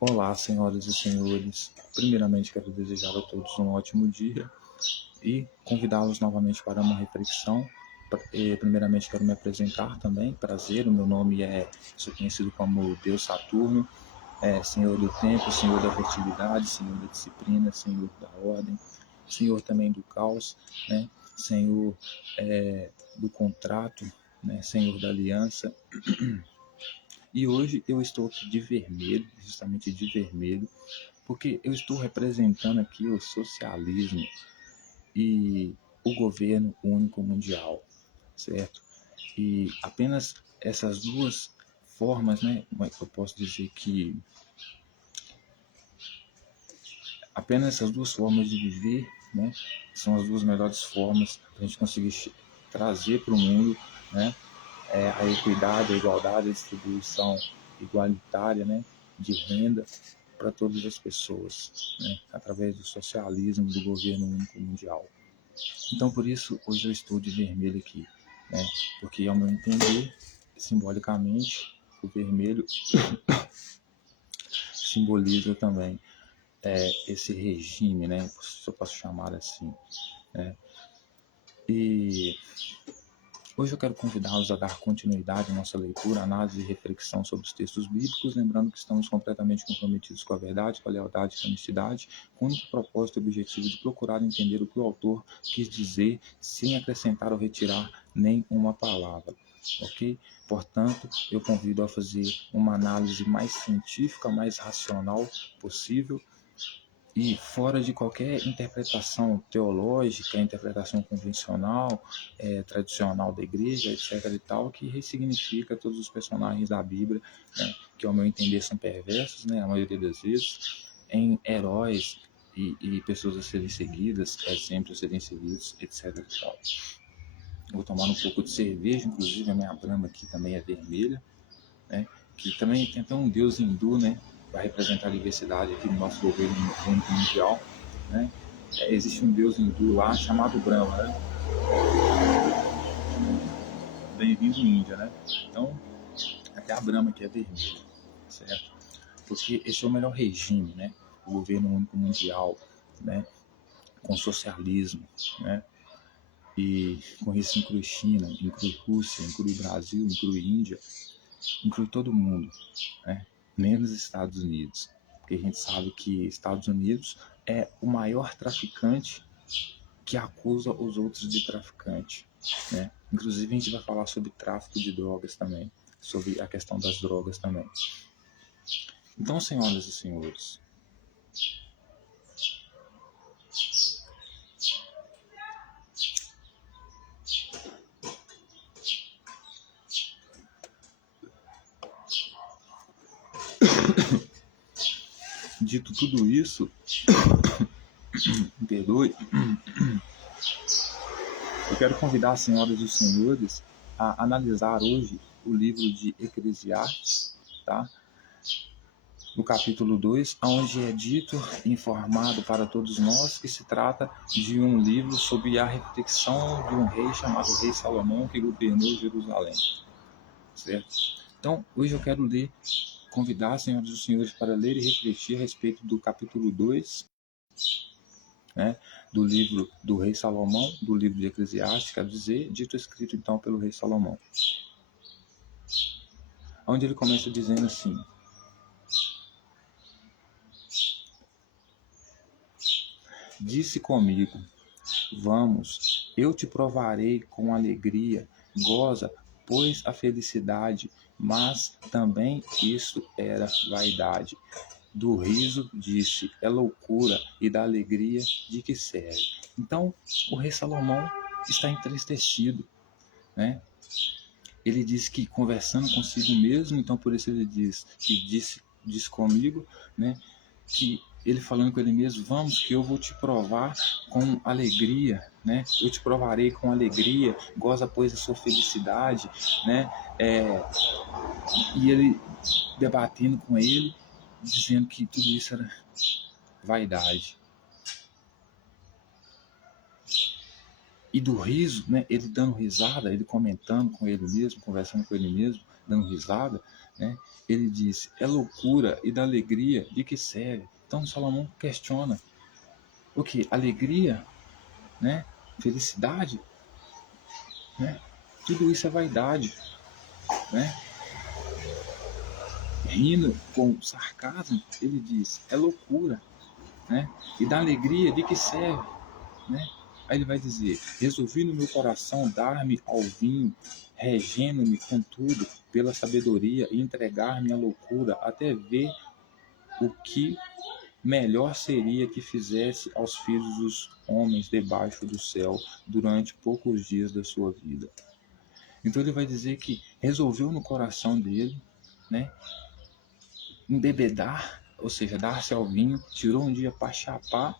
Olá, senhoras e senhores. Primeiramente, quero desejar a todos um ótimo dia e convidá-los novamente para uma reflexão. Primeiramente, quero me apresentar também. Prazer, o meu nome sou conhecido como Deus Saturno, Senhor do Tempo, Senhor da Fertilidade, Senhor da Disciplina, Senhor da Ordem, Senhor também do Caos, né? Senhor do Contrato, né? Senhor da Aliança. E hoje eu estou aqui de vermelho, justamente de vermelho, porque eu estou representando aqui o socialismo e o governo único mundial, certo? E apenas essas duas formas, né? Eu posso dizer que apenas essas duas formas de viver, né? São as duas melhores formas para a gente conseguir trazer para o mundo, né? A equidade, a igualdade, a distribuição igualitária, né? De renda para todas as pessoas, né? Através do socialismo, do governo único mundial. Então, por isso, hoje eu estou de vermelho aqui, né? Porque, ao meu entender, simbolicamente, o vermelho simboliza também esse regime, né? Se eu posso chamar assim, né? E hoje eu quero convidá-los a dar continuidade à nossa leitura, análise e reflexão sobre os textos bíblicos, lembrando que estamos completamente comprometidos com a verdade, com a lealdade e com a honestidade, com o único propósito e objetivo de procurar entender o que o autor quis dizer, sem acrescentar ou retirar nem uma palavra. Ok? Portanto, eu convido a fazer uma análise mais científica, mais racional possível, e fora de qualquer interpretação teológica, interpretação convencional, tradicional da igreja, etc. e tal, que ressignifica todos os personagens da Bíblia, né, que ao meu entender são perversos, né, a maioria das vezes, em heróis e pessoas a serem seguidas, exemplos a serem seguidos, etc. e tal. Vou tomar um pouco de cerveja, inclusive a minha brama aqui também é vermelha, né, que também tem até um deus hindu, né, para representar a diversidade aqui no nosso governo mundial, né? Existe um deus hindu lá chamado Brahma, né? Bem-vindo Índia, né? Então, até a Brahma aqui é vermelha, certo? Porque esse é o melhor regime, né? O governo único mundial, né? Com socialismo, né? E com isso inclui China, inclui Rússia, inclui Brasil, inclui Índia, inclui todo mundo, né? Menos Estados Unidos. Porque a gente sabe que Estados Unidos é o maior traficante que acusa os outros de traficante, né? Inclusive a gente vai falar sobre tráfico de drogas também, sobre a questão das drogas também. Então, senhoras e senhores, dito tudo isso, me perdoe, eu quero convidar as senhoras e os senhores a analisar hoje o livro de Eclesiastes, tá? No capítulo 2, onde é dito e informado para todos nós que se trata de um livro sobre a reflexão de um rei chamado Rei Salomão que governou Jerusalém, certo? Então, hoje eu quero convidar as senhoras e os senhores para ler e refletir a respeito do capítulo 2, né, do livro do Rei Salomão, do livro de Eclesiastes, quer dizer, dito e escrito então pelo Rei Salomão, onde ele começa dizendo assim: disse comigo, vamos, eu te provarei com alegria, goza, pois a felicidade, mas também isso era vaidade. Do riso disse, é loucura, e da alegria de que serve. Então, o rei Salomão está entristecido, né? Ele diz que conversando consigo mesmo, então por isso ele diz que disse comigo, né? Que ele falando com ele mesmo, vamos que eu vou te provar com alegria, né? Eu te provarei com alegria, goza pois a sua felicidade, né? E ele debatendo com ele, dizendo que tudo isso era vaidade. E do riso, né? Ele dando risada, ele comentando com ele mesmo, conversando com ele mesmo, dando risada, né? Ele disse, é loucura e da alegria de que serve. Então Salomão questiona o que? Alegria, né? Felicidade, né? Tudo isso é vaidade, né? Rindo com sarcasmo, ele diz, é loucura, né? E da alegria de que serve, né? Aí ele vai dizer, resolvi no meu coração dar-me ao vinho, regendo-me contudo pela sabedoria e entregar-me à loucura até ver o que melhor seria que fizesse aos filhos dos homens debaixo do céu durante poucos dias da sua vida. Então ele vai dizer que resolveu no coração dele, né, embebedar, ou seja, dar-se ao vinho, tirou um dia para chapar,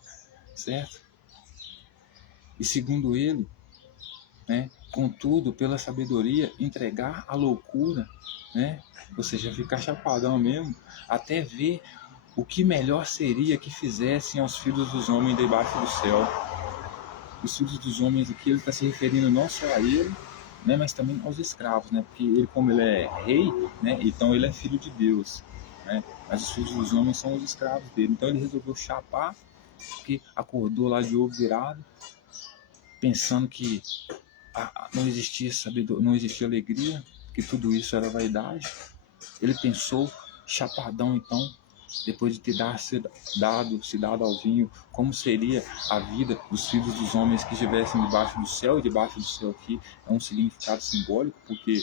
certo? E segundo ele, né, contudo, pela sabedoria, entregar a loucura, né, ou seja, ficar chapadão mesmo, até ver o que melhor seria que fizessem aos filhos dos homens debaixo do céu. Os filhos dos homens aqui, ele está se referindo não só a ele, né, mas também aos escravos, né, porque ele, como ele é rei, né, então ele é filho de Deus, né, mas os filhos dos homens são os escravos dele. Então ele resolveu chapar, porque acordou lá de ovo virado, pensando que não existia sabedoria, não existia alegria, que tudo isso era vaidade. Ele pensou, chapadão então, depois de ter se dado ao vinho, como seria a vida dos filhos dos homens que estivessem debaixo do céu, e debaixo do céu aqui é um significado simbólico, porque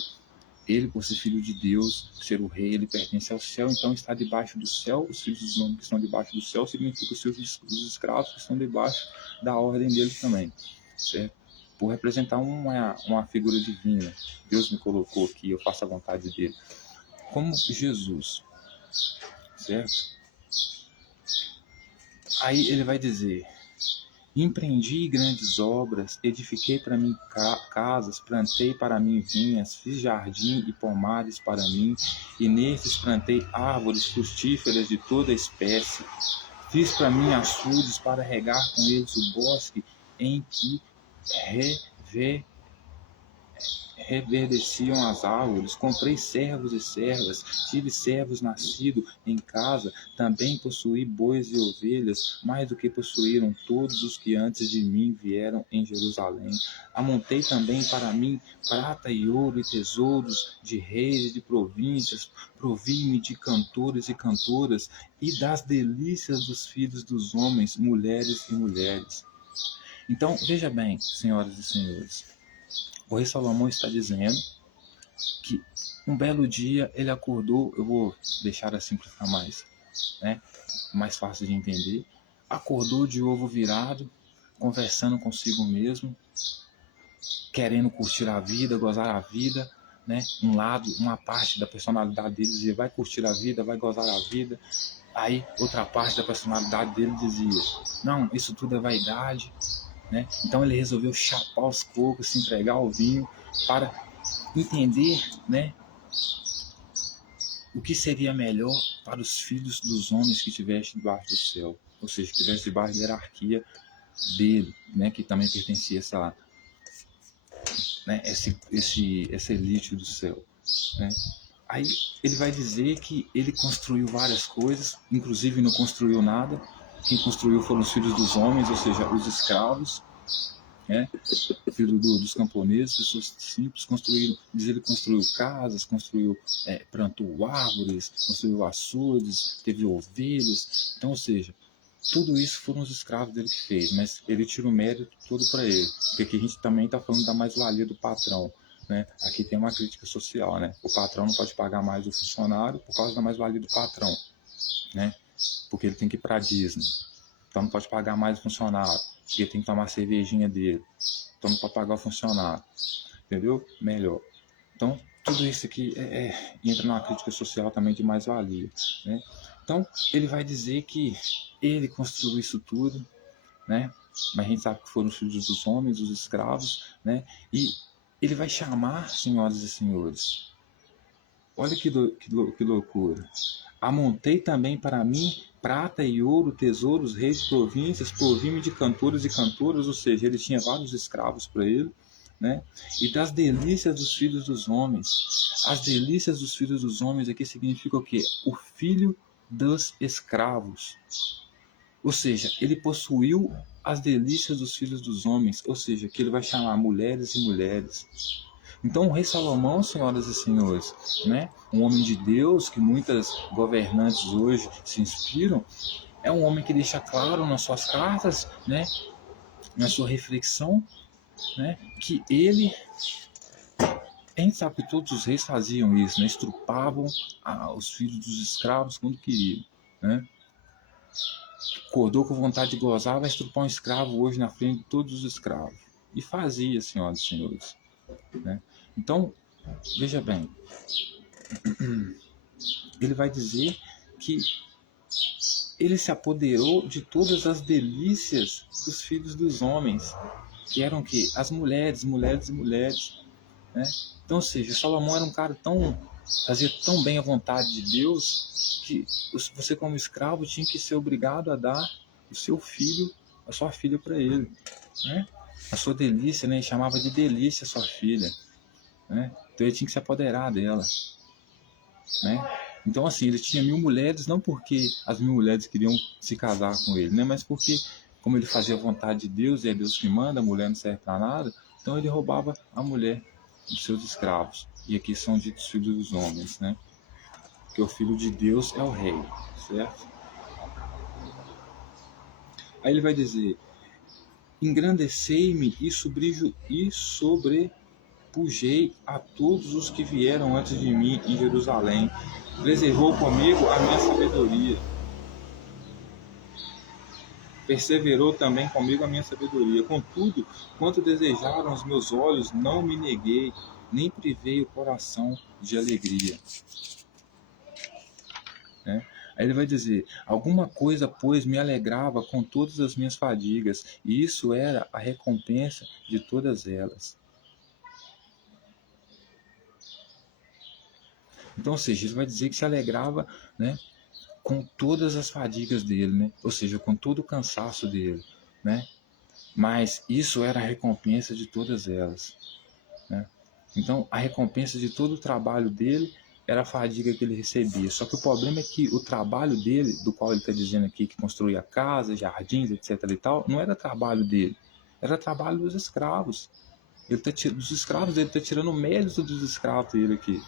ele, por ser filho de Deus, ser o rei, ele pertence ao céu, então está debaixo do céu. Os filhos dos homens que estão debaixo do céu significa os filhos dos escravos que estão debaixo da ordem dele também, certo? Por representar uma figura divina. Deus me colocou aqui, eu faço a vontade dele. Como Jesus, certo? Aí ele vai dizer, empreendi grandes obras, edifiquei para mim casas, plantei para mim vinhas, fiz jardim e pomares para mim, e nestes plantei árvores frutíferas de toda espécie. Fiz para mim açudes para regar com eles o bosque em que reverdeciam as árvores, comprei servos e servas, tive servos nascidos em casa, também possuí bois e ovelhas, mais do que possuíram todos os que antes de mim vieram em Jerusalém. Amontei também para mim prata e ouro e tesouros de reis e de províncias, provi-me de cantores e cantoras, e das delícias dos filhos dos homens, mulheres e mulheres. Então, veja bem, senhoras e senhores, o rei Salomão está dizendo que um belo dia ele acordou, eu vou deixar assim para ficar mais fácil de entender, acordou de ovo virado, conversando consigo mesmo, querendo curtir a vida, gozar a vida, né? Uma parte da personalidade dele dizia, vai curtir a vida, vai gozar a vida. Aí outra parte da personalidade dele dizia, não, isso tudo é vaidade, né? Então ele resolveu chapar os cocos, se entregar ao vinho para entender, né, o que seria melhor para os filhos dos homens que estivessem debaixo do céu, ou seja, que estivessem debaixo da hierarquia dele, né, que também pertencia essa elite do céu, né? Aí ele vai dizer que ele construiu várias coisas, inclusive não construiu nada. Quem construiu foram os filhos dos homens, ou seja, os escravos, né? Filho dos camponeses, pessoas simples, ele construiu casas, plantou árvores, construiu açudes, teve ovelhas. Então, ou seja, tudo isso foram os escravos dele que fez, mas ele tira o mérito todo para ele, porque aqui a gente também está falando da mais-valia do patrão, né? Aqui tem uma crítica social, né? O patrão não pode pagar mais o funcionário por causa da mais-valia do patrão, né? Porque ele tem que ir para a Disney, então não pode pagar mais o funcionário, porque ele tem que tomar a cervejinha dele, então não pode pagar o funcionário, entendeu? Melhor. Então, tudo isso aqui entra numa crítica social também de mais-valia, né? Então, ele vai dizer que ele construiu isso tudo, né? Mas a gente sabe que foram os filhos dos homens, os escravos, né? E ele vai chamar, senhoras e senhores, olha que loucura. Amontei também para mim prata e ouro, tesouros, reis de províncias, provi-me de cantores e cantoras, ou seja, ele tinha vários escravos para ele, né? E das delícias dos filhos dos homens. As delícias dos filhos dos homens aqui significa o quê? O filho dos escravos. Ou seja, ele possuiu as delícias dos filhos dos homens, ou seja, que ele vai chamar mulheres e mulheres. Então, o rei Salomão, senhoras e senhores, né, um homem de Deus que muitas governantes hoje se inspiram, é um homem que deixa claro nas suas cartas, né, na sua reflexão, né, que ele, a gente sabe que todos os reis faziam isso, né, estrupavam os filhos dos escravos quando queriam, né. Acordou com vontade de gozar, vai estrupar um escravo hoje na frente de todos os escravos. E fazia, senhoras e senhores, né. Então, veja bem, ele vai dizer que ele se apoderou de todas as delícias dos filhos dos homens, que eram que as mulheres, mulheres e mulheres, né? Então, ou seja, Salomão era um cara tão, fazia tão bem a vontade de Deus, que você como escravo tinha que ser obrigado a dar o seu filho, a sua filha para ele, né? A sua delícia, né? Ele chamava de delícia a sua filha, né? Então ele tinha que se apoderar dela, né? Então, assim, ele tinha 1000 mulheres, não porque as 1000 mulheres queriam se casar com ele, né? Mas porque, como ele fazia a vontade de Deus, e é Deus que manda, a mulher não serve para nada, então ele roubava a mulher dos seus escravos. E aqui são ditos filhos dos homens, né? Porque o filho de Deus é o rei, certo? Aí ele vai dizer: engrandecei-me e sobrepujei a todos os que vieram antes de mim em Jerusalém. Preservou comigo a minha sabedoria. Perseverou também comigo a minha sabedoria. Contudo, quanto desejaram os meus olhos, não me neguei, nem privei o coração de alegria. Né? Aí ele vai dizer: alguma coisa, pois, me alegrava com todas as minhas fadigas, e isso era a recompensa de todas elas. Então, ou seja, ele vai dizer que se alegrava, né, com todas as fadigas dele, né? Ou seja, com todo o cansaço dele, né? Mas isso era a recompensa de todas elas, né? Então, a recompensa de todo o trabalho dele era a fadiga que ele recebia. Só que o problema é que o trabalho dele, do qual ele está dizendo aqui, que construía casas, jardins, etc. e tal, não era trabalho dele, era trabalho dos escravos. Ele tá, dos escravos, ele está tirando o mérito dos escravos dele aqui.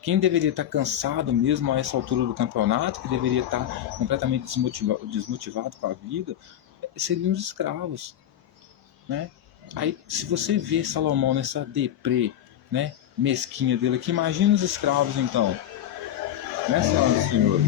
Quem deveria estar cansado mesmo a essa altura do campeonato, que deveria estar completamente desmotivado com a vida, seriam os escravos, né? Aí, se você vê Salomão nessa deprê, né, mesquinha dele aqui, imagina os escravos então, né, senhoras e senhores?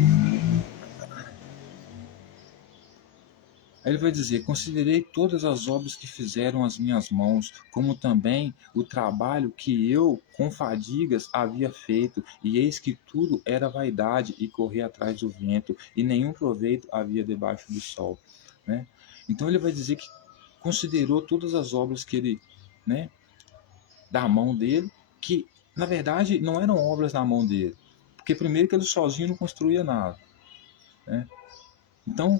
Aí ele vai dizer: considerei todas as obras que fizeram as minhas mãos, como também o trabalho que eu, com fadigas, havia feito, e eis que tudo era vaidade e correr atrás do vento, e nenhum proveito havia debaixo do sol, né? Então ele vai dizer que considerou todas as obras que ele, né, da mão dele, que na verdade não eram obras da mão dele, porque primeiro que ele sozinho não construía nada, né? Então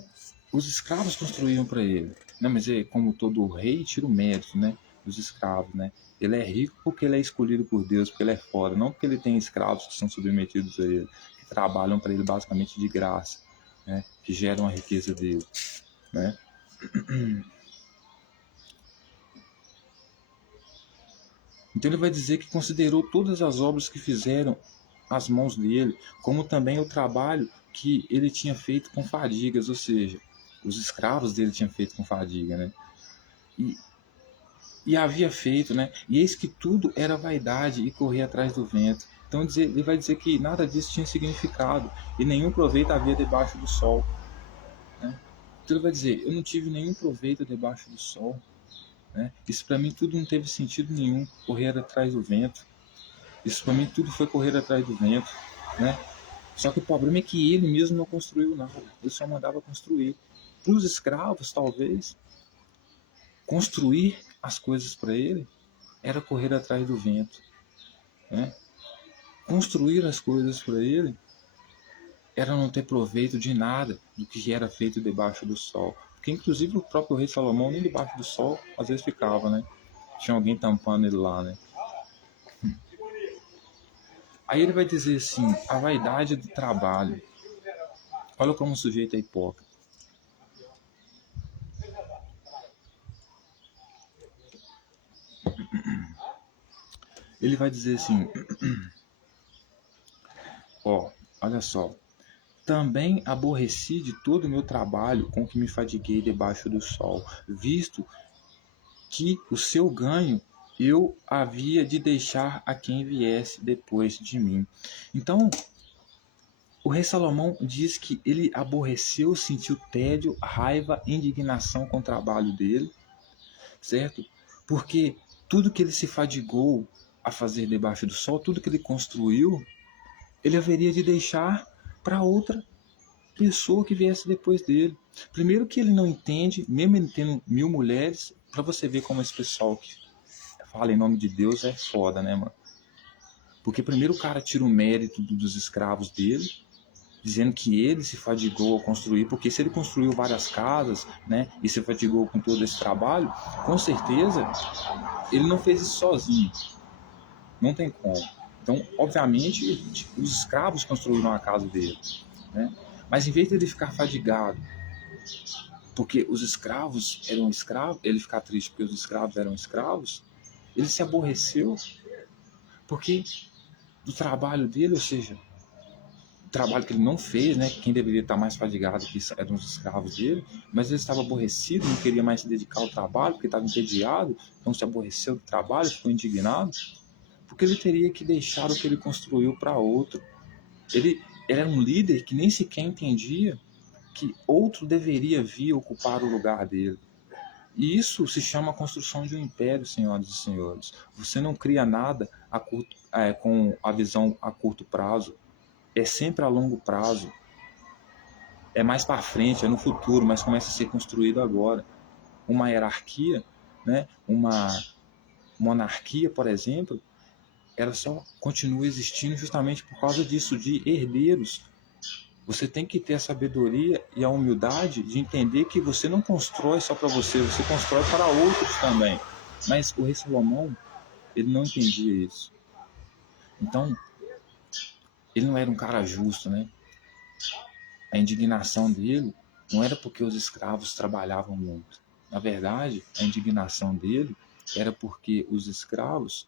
os escravos construíam para ele, né? Mas é como todo rei tira o mérito, né, dos escravos, né? Ele é rico porque ele é escolhido por Deus, porque ele é fora, não porque ele tem escravos que são submetidos a ele, que trabalham para ele basicamente de graça, né, que geram a riqueza dele, né? Então ele vai dizer que considerou todas as obras que fizeram as mãos dele, como também o trabalho que ele tinha feito com fadigas, ou seja, os escravos dele tinham feito com fadiga, né? E, e havia feito, né? E eis que tudo era vaidade e correr atrás do vento. Então ele vai dizer que nada disso tinha significado e nenhum proveito havia debaixo do sol, né? Então ele vai dizer: eu não tive nenhum proveito debaixo do sol, né? Isso para mim tudo não teve sentido nenhum, correr atrás do vento. Isso para mim tudo foi correr atrás do vento, né? Só que o problema é que ele mesmo não construiu nada, ele só mandava construir. Para os escravos, talvez, construir as coisas para ele era correr atrás do vento, né? Construir as coisas para ele era não ter proveito de nada do que era feito debaixo do sol. Porque inclusive o próprio rei Salomão nem debaixo do sol às vezes ficava, né? Tinha alguém tampando ele lá, né? Aí ele vai dizer assim, a vaidade do trabalho. Olha como o sujeito é hipócrita. Ele vai dizer assim, ó, olha só. Também aborreci de todo o meu trabalho com que me fadiguei debaixo do sol, visto que o seu ganho eu havia de deixar a quem viesse depois de mim. Então, o rei Salomão diz que ele aborreceu, sentiu tédio, raiva, indignação com o trabalho dele, certo? Porque tudo que ele se fadigou a fazer debaixo do sol, tudo que ele construiu, ele haveria de deixar para outra pessoa que viesse depois dele. Primeiro que ele não entende, mesmo ele tendo 1000 mulheres, para você ver como esse pessoal que fala em nome de Deus é foda, né, mano? Porque primeiro o cara tira o mérito dos escravos dele, dizendo que ele se fadigou a construir, porque se ele construiu várias casas, né, e se fadigou com todo esse trabalho, com certeza ele não fez isso sozinho. Não tem como. Então, obviamente, os escravos construíram a casa dele, né? Mas em vez de ele ficar fadigado, porque os escravos eram escravos, ele ficar triste porque os escravos eram escravos, ele se aborreceu porque do trabalho dele, ou seja, o trabalho que ele não fez, né? Quem deveria estar mais fadigado que eram os escravos dele, mas ele estava aborrecido, não queria mais se dedicar ao trabalho, porque estava entediado, então se aborreceu do trabalho, ficou indignado, porque ele teria que deixar o que ele construiu para outro. Ele era um líder que nem sequer entendia que outro deveria vir ocupar o lugar dele. E isso se chama construção de um império, senhoras e senhores. Você não cria nada com a visão a curto prazo. É sempre a longo prazo. É mais para frente, é no futuro, mas começa a ser construído agora. Uma hierarquia, né? Uma monarquia, por exemplo, ela só continua existindo justamente por causa disso, de herdeiros. Você tem que ter a sabedoria e a humildade de entender que você não constrói só para você, você constrói para outros também. Mas o rei Salomão, ele não entendia isso. Então, ele não era um cara justo, né? A indignação dele não era porque os escravos trabalhavam muito. Na verdade, a indignação dele era porque os escravos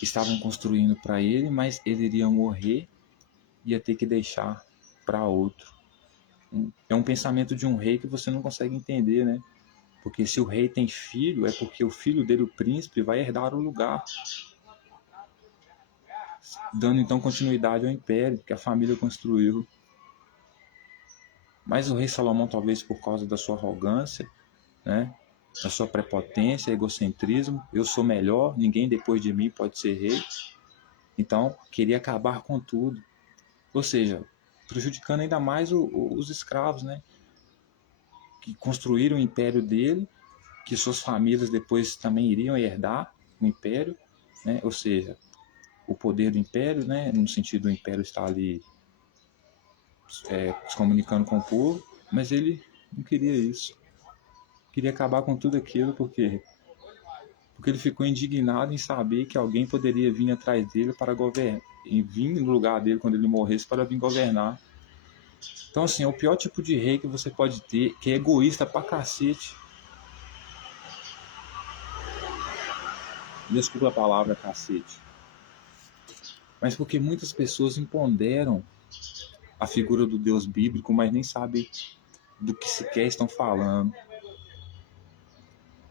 estavam construindo para ele, mas ele iria morrer e ia ter que deixar para outro. É um pensamento de um rei que você não consegue entender, né? Porque se o rei tem filho, é porque o filho dele, o príncipe, vai herdar o lugar, dando então continuidade ao império que a família construiu. Mas o rei Salomão, talvez por causa da sua arrogância, né, da sua prepotência, egocentrismo, eu sou melhor, ninguém depois de mim pode ser rei, então queria acabar com tudo. Ou seja, prejudicando ainda mais os escravos, né, que construíram o império dele, que suas famílias depois também iriam herdar o império, né, ou seja, o poder do império, né, no sentido do império estar ali se comunicando com o povo, mas ele não queria isso. Queria acabar com tudo aquilo porque ele ficou indignado em saber que alguém poderia vir atrás dele para governar, e vir no lugar dele quando ele morresse para vir governar. Então assim, é o pior tipo de rei que você pode ter, que é egoísta pra cacete. Desculpa a palavra cacete. Mas porque muitas pessoas empoderam a figura do Deus bíblico, mas nem sabem do que sequer estão falando,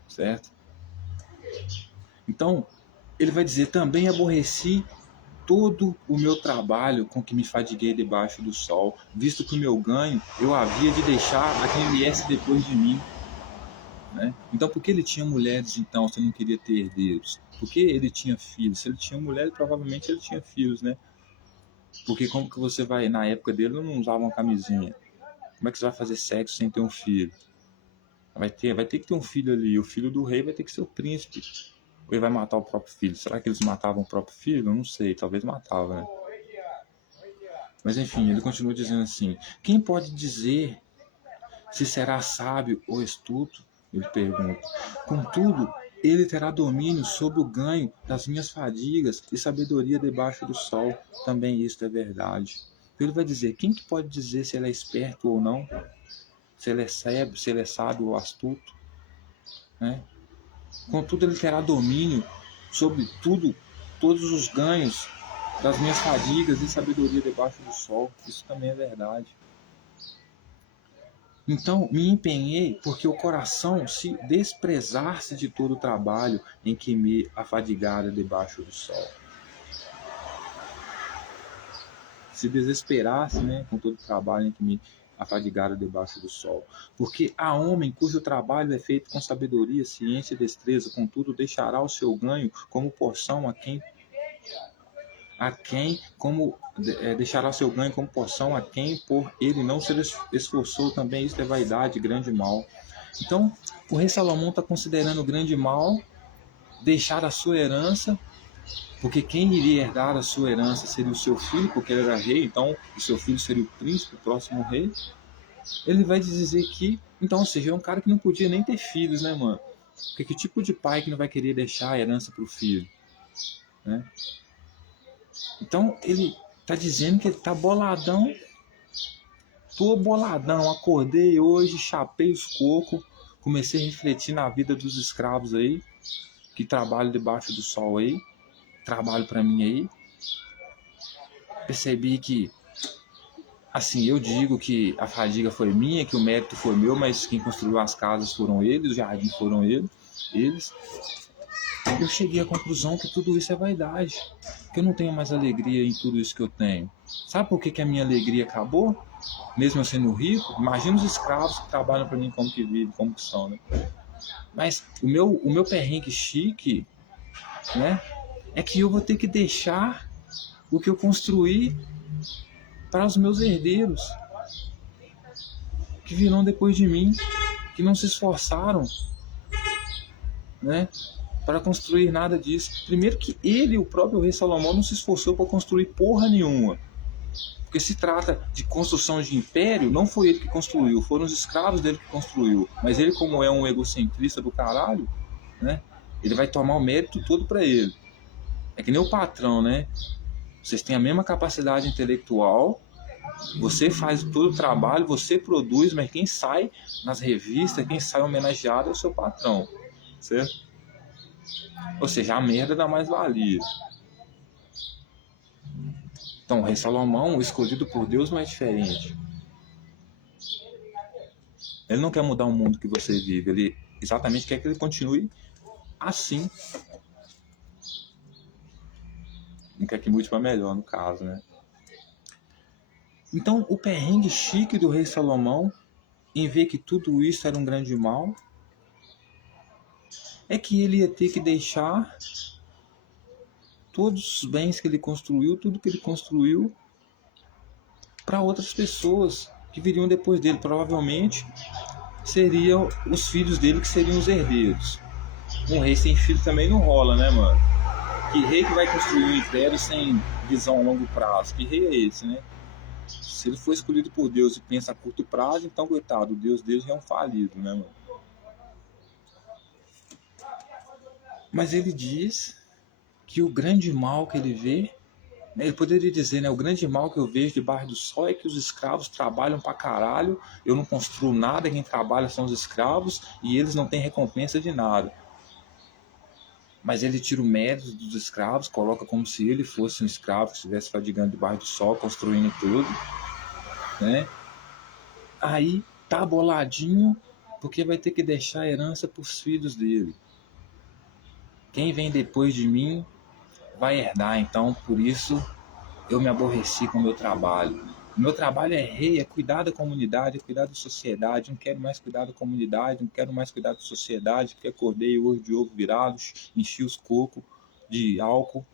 certo? Então, ele vai dizer, também aborreci todo o meu trabalho com que me fadiguei debaixo do sol, visto que o meu ganho eu havia de deixar a quem viesse depois de mim. Né? Então, por que ele tinha mulheres, então, se ele não queria ter herdeiros? Por que ele tinha filhos? Se ele tinha mulher, provavelmente ele tinha filhos, né? Porque como que você vai, na época dele, não usava uma camisinha. Como é que você vai fazer sexo sem ter um filho? Vai ter que ter um filho ali. O filho do rei vai ter que ser o príncipe. Ou ele vai matar o próprio filho? Será que eles matavam o próprio filho? Eu não sei, talvez matavam, né? Mas enfim, ele continua dizendo assim: quem pode dizer se será sábio ou estulto? Ele pergunta. Contudo, ele terá domínio sobre o ganho das minhas fadigas e sabedoria debaixo do sol. Também isto é verdade. Ele vai dizer, quem que pode dizer se ele é esperto ou não? Se ele é sábio ou astuto? Né? Contudo, ele terá domínio sobre tudo, todos os ganhos das minhas fadigas e sabedoria debaixo do sol. Isso também é verdade. Então me empenhei porque o coração se desprezasse de todo o trabalho em que me afadigara debaixo do sol. Se desesperasse, né, com todo o trabalho em que me afadigara debaixo do sol. Porque há homem cujo trabalho é feito com sabedoria, ciência e destreza, contudo deixará o seu ganho como porção deixará seu ganho como porção a quem por ele não se esforçou. Também isto é vaidade, grande mal. Então, o rei Salomão está considerando grande mal deixar a sua herança, porque quem iria herdar a sua herança seria o seu filho, porque ele era rei, então o seu filho seria o príncipe, o próximo rei. Ele vai dizer que, então, ou seja, é um cara que não podia nem ter filhos, né, mano? Porque que tipo de pai que não vai querer deixar a herança pro filho, né? Então, ele tá dizendo que ele tá boladão. Tô boladão, acordei hoje, chapei os cocos, comecei a refletir na vida dos escravos aí, que trabalham debaixo do sol aí, trabalho para mim aí. Percebi que, assim, eu digo que a fadiga foi minha, que o mérito foi meu, mas quem construiu as casas foram eles, os jardins foram eles. Eu cheguei à conclusão que tudo isso é vaidade, que eu não tenho mais alegria em tudo isso que eu tenho. Sabe por que a minha alegria acabou? Mesmo eu sendo rico, imagina os escravos que trabalham para mim como que vivem, como que são, né? Mas o meu perrengue chique, né, é que eu vou ter que deixar o que eu construí para os meus herdeiros, que virão depois de mim, que não se esforçaram, né, para construir nada disso. Primeiro que ele, o próprio rei Salomão, não se esforçou para construir porra nenhuma. Porque se trata de construção de império, não foi ele que construiu, foram os escravos dele que construiu. Mas ele, como é um egocentrista do caralho, né, ele vai tomar o mérito todo para ele. É que nem o patrão, né? Vocês têm a mesma capacidade intelectual, você faz todo o trabalho, você produz, mas quem sai nas revistas, quem sai homenageado é o seu patrão, certo? Ou seja, a merda dá mais valia. Então, o rei Salomão, o escolhido por Deus, não é diferente. Ele não quer mudar o mundo que você vive, ele exatamente quer que ele continue assim. Não quer que mude para melhor, no caso, né? Então, o perrengue chique do rei Salomão, em ver que tudo isso era um grande mal, é que ele ia ter que deixar todos os bens que ele construiu, tudo que ele construiu, para outras pessoas que viriam depois dele. Provavelmente seriam os filhos dele que seriam os herdeiros. Um rei sem filho também não rola, né, mano? Que rei que vai construir um império sem visão a longo prazo? Que rei é esse, né? Se ele for escolhido por Deus e pensa a curto prazo, então, coitado, o Deus dele já é um falido, né, mano? Mas ele diz que o grande mal que ele vê, ele poderia dizer, né, o grande mal que eu vejo debaixo do sol é que os escravos trabalham pra caralho, eu não construo nada, quem trabalha são os escravos e eles não têm recompensa de nada. Mas ele tira o mérito dos escravos, coloca como se ele fosse um escravo que estivesse fadigando debaixo do sol, construindo tudo, né? Aí tá boladinho, porque vai ter que deixar a herança para os filhos dele. Quem vem depois de mim vai herdar, então por isso eu me aborreci com o meu trabalho. O meu trabalho é rei, é cuidar da comunidade, é cuidar da sociedade. Não quero mais cuidar da comunidade, não quero mais cuidar da sociedade, porque acordei hoje de ovo virados, enchi os cocos de álcool.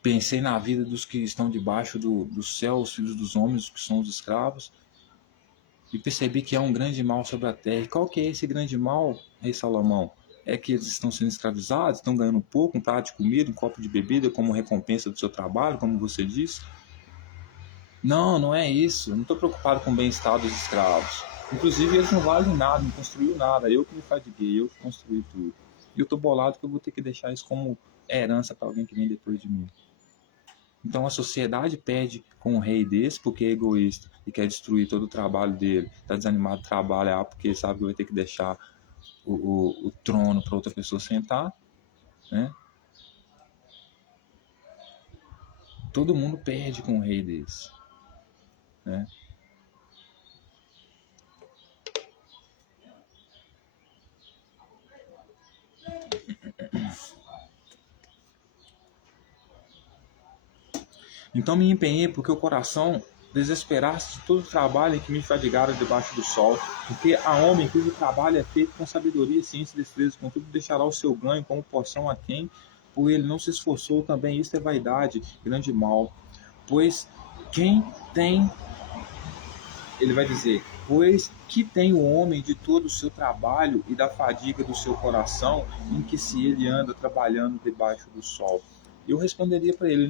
Pensei na vida dos que estão debaixo do céu, os filhos dos homens, que são os escravos, e percebi que há um grande mal sobre a terra. E qual que é esse grande mal, rei Salomão? É que eles estão sendo escravizados, estão ganhando pouco, um prato de comida, um copo de bebida como recompensa do seu trabalho, como você disse. Não, não é isso. Não estou preocupado com o bem-estar dos escravos. Inclusive, eles não valem nada, não construíram nada. Eu que me fadiguei, eu que construí tudo. E eu tô bolado que eu vou ter que deixar isso como herança para alguém que vem depois de mim. Então a sociedade pede com um rei desse porque é egoísta e quer destruir todo o trabalho dele. Está desanimado de trabalhar porque sabe que vai ter que deixar o trono para outra pessoa sentar, né? Todo mundo perde com um rei desse, né? Então me empenhei porque o coração desesperasse de todo o trabalho em que me fadigara debaixo do sol, porque há homem cujo trabalho é feito com sabedoria, ciência e destreza, contudo deixará o seu ganho como porção a quem, por ele não se esforçou, também isto é vaidade, grande mal. Pois quem tem, ele vai dizer, pois que tem o homem de todo o seu trabalho e da fadiga do seu coração, em que se ele anda trabalhando debaixo do sol? Eu responderia para ele,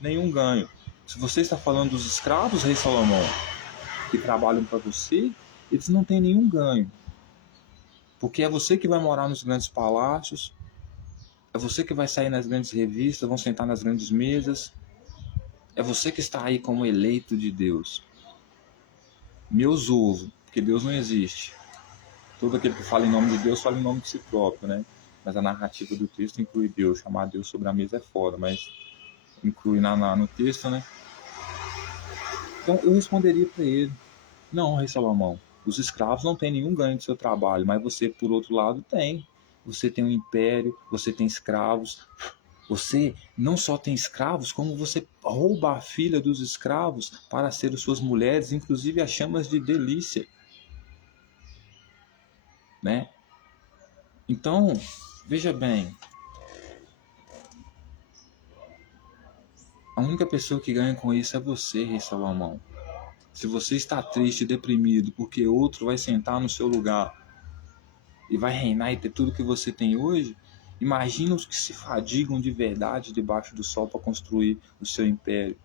nenhum ganho. Se você está falando dos escravos, rei Salomão, que trabalham para você, eles não têm nenhum ganho. Porque é você que vai morar nos grandes palácios, é você que vai sair nas grandes revistas, vão sentar nas grandes mesas, é você que está aí como eleito de Deus. Meus ovo, porque Deus não existe. Todo aquele que fala em nome de Deus fala em nome de si próprio, né? Mas a narrativa do texto inclui Deus. Chamar Deus sobre a mesa é foda, mas inclui no texto, né? Então eu responderia para ele, não, rei Salomão, os escravos não têm nenhum ganho do seu trabalho, mas você, por outro lado, tem. Você tem um império, você tem escravos. Você não só tem escravos, como você rouba a filha dos escravos para ser suas mulheres, inclusive as chamas de delícia, né? Então, veja bem, a única pessoa que ganha com isso é você, rei Salomão. Se você está triste e deprimido porque outro vai sentar no seu lugar e vai reinar e ter tudo que você tem hoje, imagina os que se fadigam de verdade debaixo do sol para construir o seu império,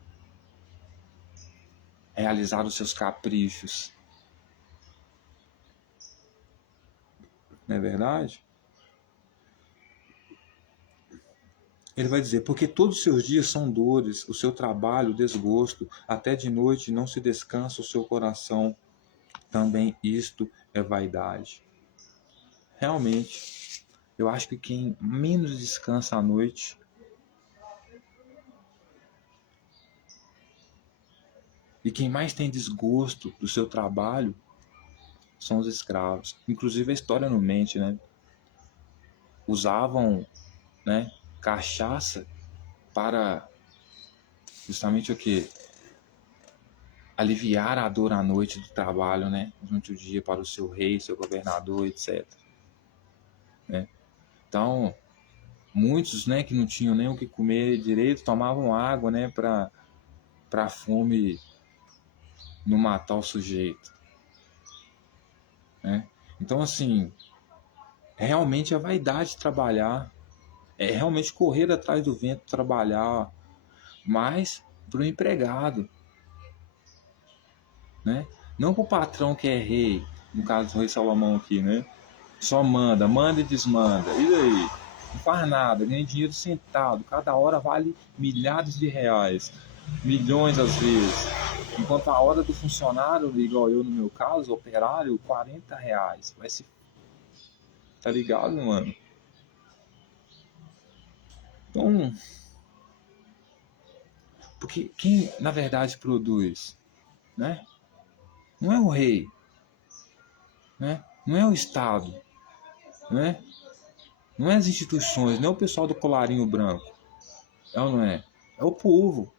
realizar os seus caprichos. Não é verdade? Ele vai dizer, porque todos os seus dias são dores, o seu trabalho, desgosto, até de noite não se descansa o seu coração. Também isto é vaidade. Realmente, eu acho que quem menos descansa à noite e quem mais tem desgosto do seu trabalho são os escravos. Inclusive a história não mente, né? Usavam, né, cachaça para justamente o quê? Aliviar a dor à noite do trabalho, né? Durante o dia para o seu rei, seu governador, etc. Né? Então, muitos, né, que não tinham nem o que comer direito, tomavam água, né, para a fome não matar o sujeito, né? Então, assim, realmente a vaidade de trabalhar, é realmente correr atrás do vento, trabalhar, mas para o empregado, né? Não para o patrão que é rei, no caso do rei Salomão aqui, né? Só manda e desmanda. E daí? Não faz nada, ganha dinheiro sentado. Cada hora vale milhares de reais, milhões às vezes. Enquanto a hora do funcionário, igual eu no meu caso, operário, R$ 40. Vai se. Tá ligado, mano? Então, porque quem na verdade produz, né? Não é o rei, né? Não é o Estado, né? Não é as instituições, não é o pessoal do colarinho branco. É ou não é? É o povo,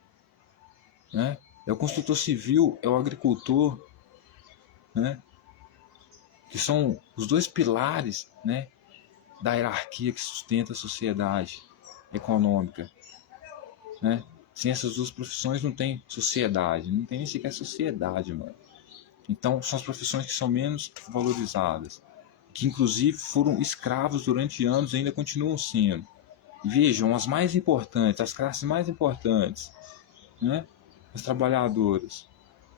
né? É o construtor civil, é o agricultor, né? Que são os dois pilares, né, da hierarquia que sustenta a sociedade econômica, né? Sem essas duas profissões não tem sociedade, não tem nem sequer sociedade, mano. Então são as profissões que são menos valorizadas, que inclusive foram escravos durante anos e ainda continuam sendo. E vejam, as mais importantes, as classes mais importantes, né? Os trabalhadores,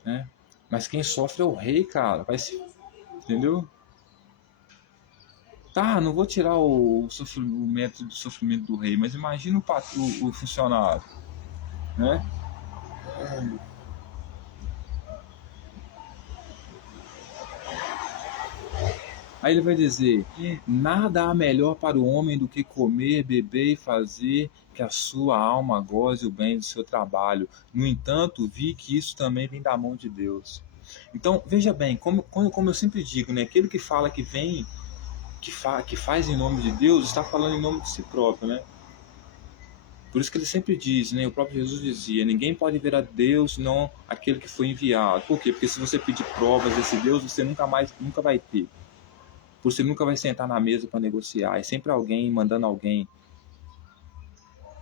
né? Mas quem sofre é o rei, cara. Vai se... Entendeu? Tá, não vou tirar o método do sofrimento do rei, mas imagina o funcionário, né? Aí ele vai dizer: nada há melhor para o homem do que comer, beber e fazer que a sua alma goze o bem do seu trabalho. No entanto, vi que isso também vem da mão de Deus. Então, veja bem, como eu sempre digo, né? Aquele que fala que vem, que faz em nome de Deus, está falando em nome de si próprio, né? Por isso que ele sempre diz, né? O próprio Jesus dizia: ninguém pode ver a Deus senão aquele que foi enviado. Por quê? Porque se você pedir provas desse Deus, você nunca vai ter. Você nunca vai sentar na mesa para negociar. É sempre alguém mandando alguém.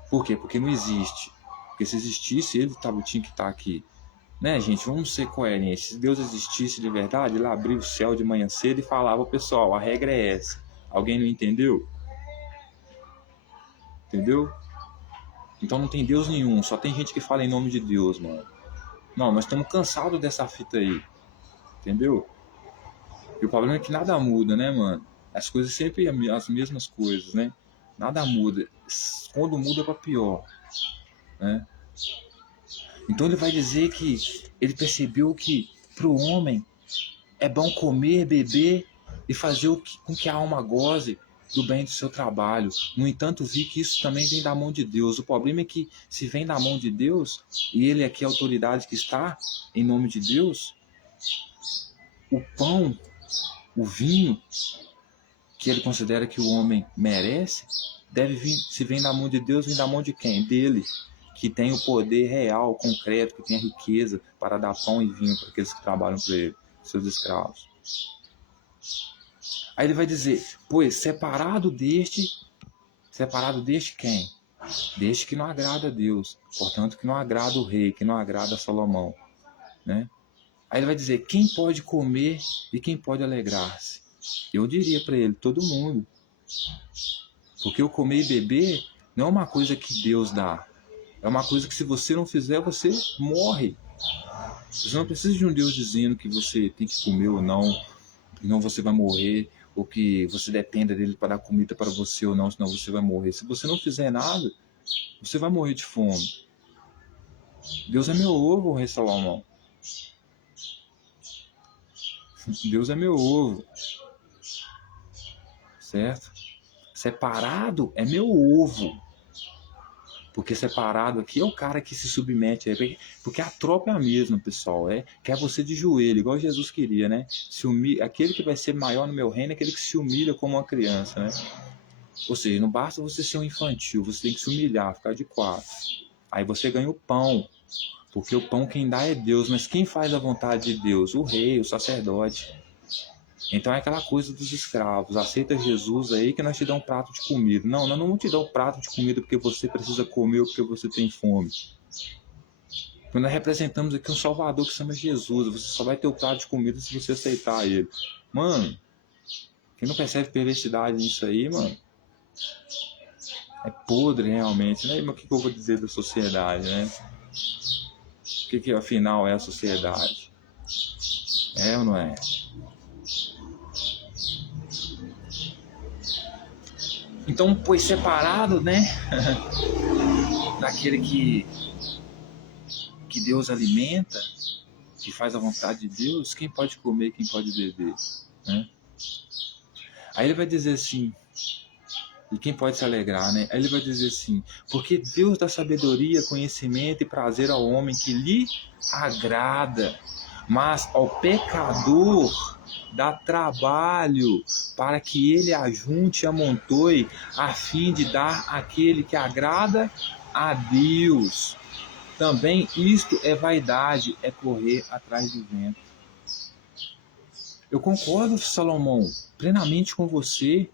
Por quê? Porque não existe. Porque se existisse, ele tinha que estar aqui. Né, gente? Vamos ser coerentes. Se Deus existisse de verdade, ele abria o céu de manhã cedo e falava: pessoal, a regra é essa. Alguém não entendeu? Entendeu? Então não tem Deus nenhum. Só tem gente que fala em nome de Deus, mano. Não, nós estamos cansados dessa fita aí. Entendeu? E o problema é que nada muda, né, mano? As coisas sempre as mesmas coisas, né? Nada muda. Quando muda é para pior, né? Então ele vai dizer que ele percebeu que para o homem é bom comer, beber e fazer com que a alma goze do bem do seu trabalho. No entanto, vi que isso também vem da mão de Deus. O problema é que se vem da mão de Deus, e ele aqui é a autoridade que está em nome de Deus, o pão, o vinho, que ele considera que o homem merece, deve vir, se vem da mão de Deus, vem da mão de quem? Dele, que tem o poder real, concreto, que tem a riqueza para dar pão e vinho para aqueles que trabalham para ele, seus escravos. Aí ele vai dizer: pois separado deste quem? Deste que não agrada a Deus, portanto que não agrada o rei, que não agrada a Salomão, né? Aí ele vai dizer: quem pode comer e quem pode alegrar-se? Eu diria para ele: todo mundo. Porque o comer e beber não é uma coisa que Deus dá. É uma coisa que se você não fizer, você morre. Você não precisa de um Deus dizendo que você tem que comer ou não, senão você vai morrer, ou que você dependa dele para dar comida para você ou não, senão você vai morrer. Se você não fizer nada, você vai morrer de fome. Deus é meu ovo, rei Salomão. Deus é meu ovo. Certo? Separado é meu ovo. Porque separado aqui é o cara que se submete. Porque a tropa é a mesma, pessoal. Quer você de joelho, igual Jesus queria, né? Aquele que vai ser maior no meu reino é aquele que se humilha como uma criança, né? Ou seja, não basta você ser um infantil, você tem que se humilhar, ficar de quatro. Aí você ganha o pão. Porque o pão quem dá é Deus. Mas quem faz a vontade de Deus? O rei, o sacerdote. Então é aquela coisa dos escravos. Aceita Jesus aí que nós te damos um prato de comida. Não, nós não vamos te dar um prato de comida porque você precisa comer ou porque você tem fome. Nós representamos aqui um Salvador que se chama Jesus. Você só vai ter o prato de comida se você aceitar ele. Mano, quem não percebe perversidade nisso aí, mano, é podre realmente, né? Mas o que eu vou dizer da sociedade, né? O que afinal é a sociedade? É ou não é? Então, pois separado, né, daquele que Deus alimenta, que faz a vontade de Deus, quem pode comer, quem pode beber, né? Aí ele vai dizer assim, e quem pode se alegrar, né? Aí ele vai dizer assim: porque Deus dá sabedoria, conhecimento e prazer ao homem que lhe agrada, mas ao pecador dá trabalho para que ele ajunte e amontoe, a fim de dar àquele que agrada a Deus. Também isto é vaidade, é correr atrás do vento. Eu concordo, Salomão, plenamente com você.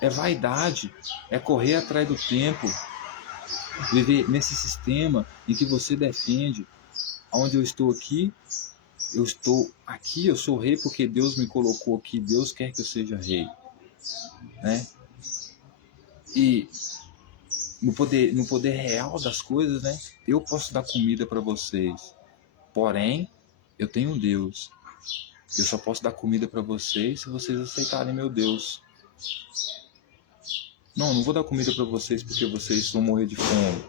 É vaidade, é correr atrás do tempo, viver nesse sistema em que você defende. Onde eu estou aqui, eu sou rei porque Deus me colocou aqui, Deus quer que eu seja rei, né? E no poder real das coisas, né? Eu posso dar comida para vocês, Porém, eu tenho um Deus. Eu só posso dar comida para vocês se vocês aceitarem meu Deus. Não vou dar comida para vocês porque vocês vão morrer de fome.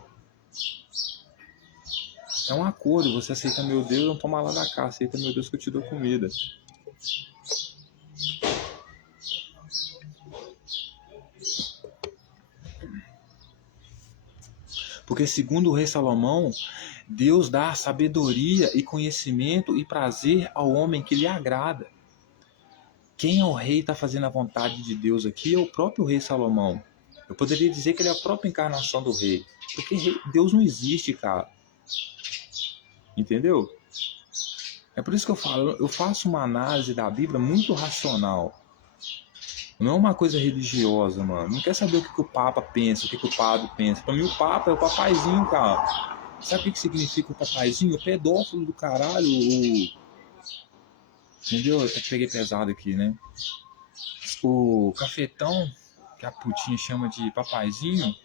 É um acordo, você aceita meu Deus, não toma lá da cá, aceita meu Deus que eu te dou comida. Porque segundo o rei Salomão, Deus dá sabedoria e conhecimento e prazer ao homem que lhe agrada. Quem é o rei está fazendo a vontade de Deus aqui é o próprio rei Salomão. Eu poderia dizer que ele é a própria encarnação do rei. Porque Deus não existe, cara. Entendeu? É por isso que eu falo, eu faço uma análise da Bíblia muito racional. Não é uma coisa religiosa, mano. Não quer saber o que o Papa pensa, o que o padre pensa. Pra mim o Papa é o papaizinho, cara. Sabe o que significa o papaizinho? O pedófilo do caralho. Entendeu? Eu peguei pesado aqui, né? O cafetão, que a putinha chama de papaizinho.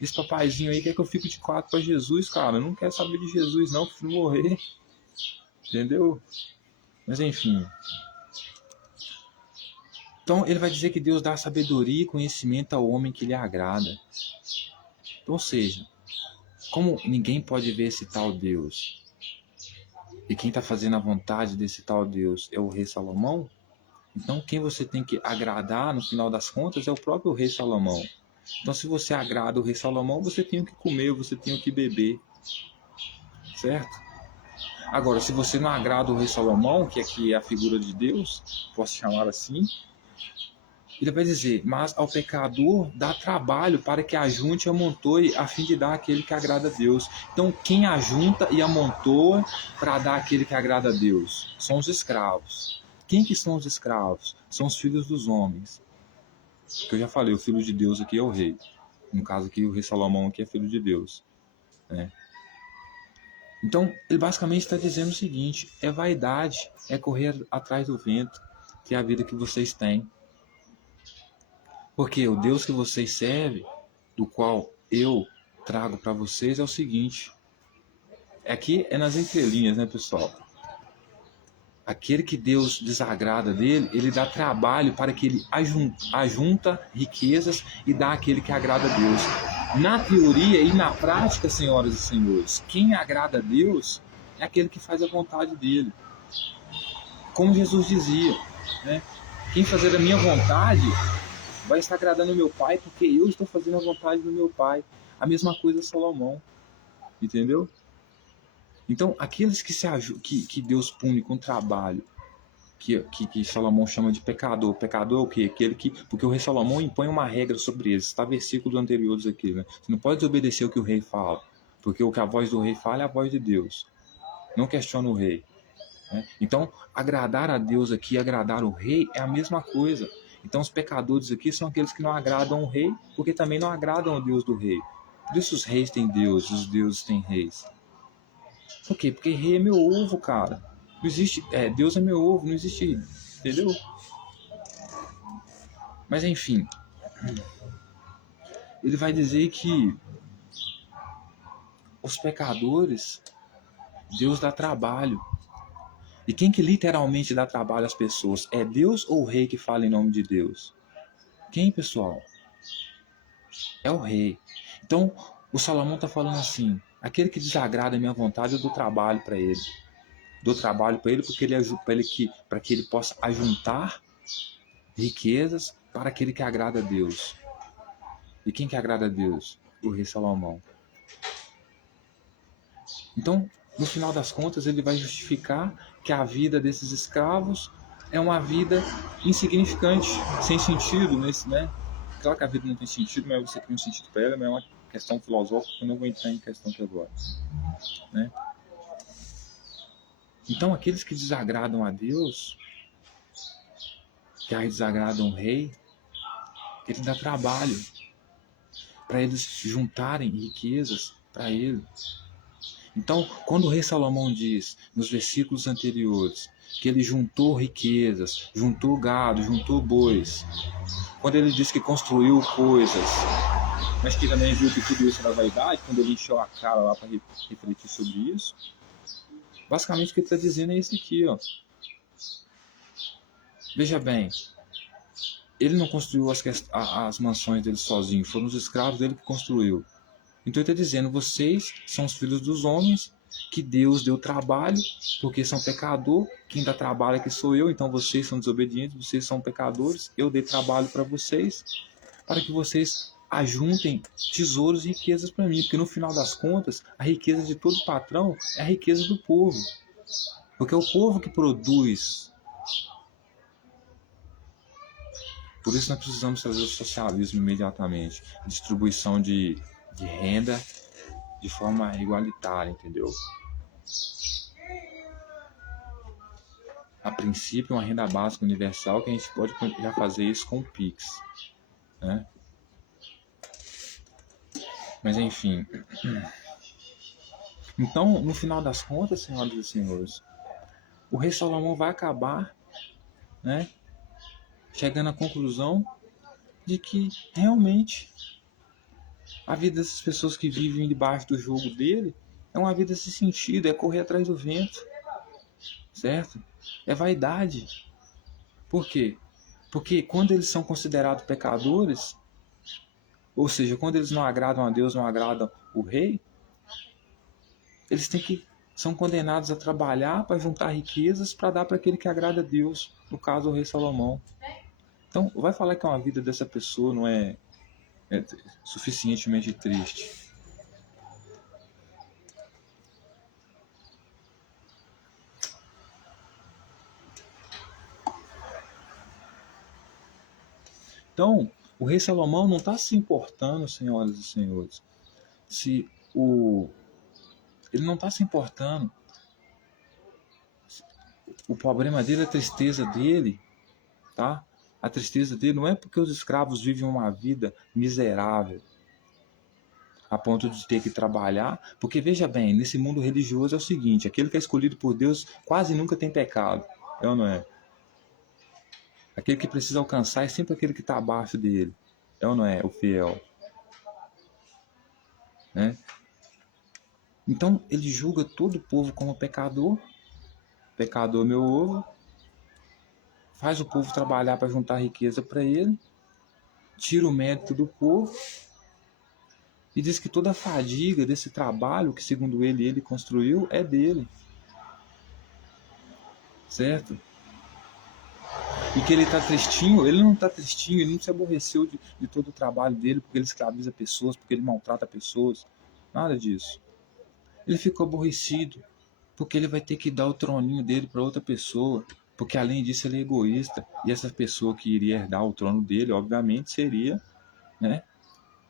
Esse papaizinho aí quer que eu fique de quatro pra Jesus, cara. Eu não quero saber de Jesus, não. Prefiro morrer. Entendeu? Mas enfim. Então ele vai dizer que Deus dá sabedoria e conhecimento ao homem que lhe agrada. Ou seja, como ninguém pode ver esse tal Deus, e quem está fazendo a vontade desse tal Deus é o rei Salomão, então quem você tem que agradar no final das contas é o próprio rei Salomão. Então se você agrada o rei Salomão, você tem o que comer, você tem o que beber. Certo? Agora, se você não agrada o rei Salomão, que aqui é a figura de Deus, posso chamar assim, ele vai dizer, mas ao pecador dá trabalho para que ajunte e amontoe a fim de dar aquele que agrada a Deus. Então, quem ajunta e amontoa para dar aquele que agrada a Deus? São os escravos. Quem que são os escravos? São os filhos dos homens. Que eu já falei, o filho de Deus aqui é o rei. No caso aqui, o rei Salomão aqui é filho de Deus. Né? Então, ele basicamente está dizendo o seguinte, é vaidade, é correr atrás do vento, que é a vida que vocês têm. Porque o Deus que vocês servem, do qual eu trago para vocês, é o seguinte. Aqui é nas entrelinhas, né, pessoal? Aquele que Deus desagrada dele, ele dá trabalho para que ele ajunta riquezas e dá aquele que agrada a Deus. Na teoria e na prática, senhoras e senhores, quem agrada a Deus é aquele que faz a vontade dele. Como Jesus dizia, né? Quem fazer a minha vontade vai estar agradando o meu Pai, porque eu estou fazendo a vontade do meu Pai. A mesma coisa Salomão. Entendeu? Então, aqueles que Deus pune com trabalho, que Salomão chama de pecador. Pecador é o quê? Aquele que, porque o rei Salomão impõe uma regra sobre eles. Está versículos anteriores aqui. Né? Você não pode desobedecer o que o rei fala, porque o que a voz do rei fala é a voz de Deus. Não questiona o rei. Né? Então, agradar a Deus aqui, agradar o rei, é a mesma coisa. Então os pecadores aqui são aqueles que não agradam o rei, porque também não agradam o Deus do rei. Por isso os reis têm Deus, os deuses têm reis. Por quê? Porque rei é meu ovo, cara. Não existe, Deus é meu ovo, não existe, entendeu? Mas enfim, ele vai dizer que os pecadores, Deus dá trabalho. E quem que literalmente dá trabalho às pessoas? É Deus ou o rei que fala em nome de Deus? Quem, pessoal? É o rei. Então, o Salomão está falando assim, aquele que desagrada a minha vontade, eu dou trabalho para ele. Dou trabalho para ele para que ele possa ajuntar riquezas para aquele que agrada a Deus. E quem que agrada a Deus? O rei Salomão. Então, no final das contas, ele vai justificar que a vida desses escravos é uma vida insignificante, sem sentido, né? Claro que a vida não tem sentido, mas você cria um sentido para ela, mas é uma questão filosófica que eu não vou entrar em questão aqui agora. Né? Então, aqueles que desagradam a Deus, que desagradam o rei, ele dá trabalho para eles juntarem riquezas para ele. Então, quando o rei Salomão diz, nos versículos anteriores, que ele juntou riquezas, juntou gado, juntou bois, quando ele diz que construiu coisas, mas que também viu que tudo isso era vaidade, quando ele encheu a cara lá para refletir sobre isso, Basicamente o que ele está dizendo é isso aqui, ó. Veja bem, ele não construiu as mansões dele sozinho, foram os escravos dele que construiu. Então ele está dizendo, vocês são os filhos dos homens, que Deus deu trabalho, porque são pecador, quem dá trabalho aqui sou eu, então vocês são desobedientes, vocês são pecadores, eu dei trabalho para vocês, para que vocês ajuntem tesouros e riquezas para mim, porque no final das contas, a riqueza de todo patrão é a riqueza do povo, porque é o povo que produz. Por isso nós precisamos trazer o socialismo imediatamente, distribuição de renda de forma igualitária, entendeu? A princípio, uma renda básica universal, que a gente pode já fazer isso com o Pix, né? Mas enfim. Então, no final das contas, senhoras e senhores, o rei Salomão vai acabar, né, chegando à conclusão de que realmente a vida dessas pessoas que vivem debaixo do jugo dele é uma vida sem sentido, é correr atrás do vento, certo? É vaidade. Por quê? Porque quando eles são considerados pecadores, ou seja, quando eles não agradam a Deus, não agradam o rei, eles são condenados a trabalhar para juntar riquezas para dar para aquele que agrada a Deus, no caso o rei Salomão. Então, vai falar que uma vida dessa pessoa não é suficientemente triste. Então, o rei Salomão não está se importando, senhoras e senhores, ele não está se importando. O problema dele, a tristeza dele, tá? A tristeza dele não é porque os escravos vivem uma vida miserável, a ponto de ter que trabalhar, porque veja bem, nesse mundo religioso é o seguinte, aquele que é escolhido por Deus quase nunca tem pecado, é ou não é? Aquele que precisa alcançar é sempre aquele que está abaixo dele, é ou não é? O fiel, né? Então ele julga todo o povo como pecador, pecador meu ovo, faz o povo trabalhar para juntar riqueza para ele, tira o mérito do povo e diz que toda a fadiga desse trabalho que segundo ele construiu é dele, certo? E que ele está tristinho, ele não está tristinho, ele não se aborreceu de todo o trabalho dele porque ele escraviza pessoas, porque ele maltrata pessoas, nada disso. Ele ficou aborrecido porque ele vai ter que dar o troninho dele para outra pessoa, porque além disso ele é egoísta, e essa pessoa que iria herdar o trono dele, obviamente, seria, né,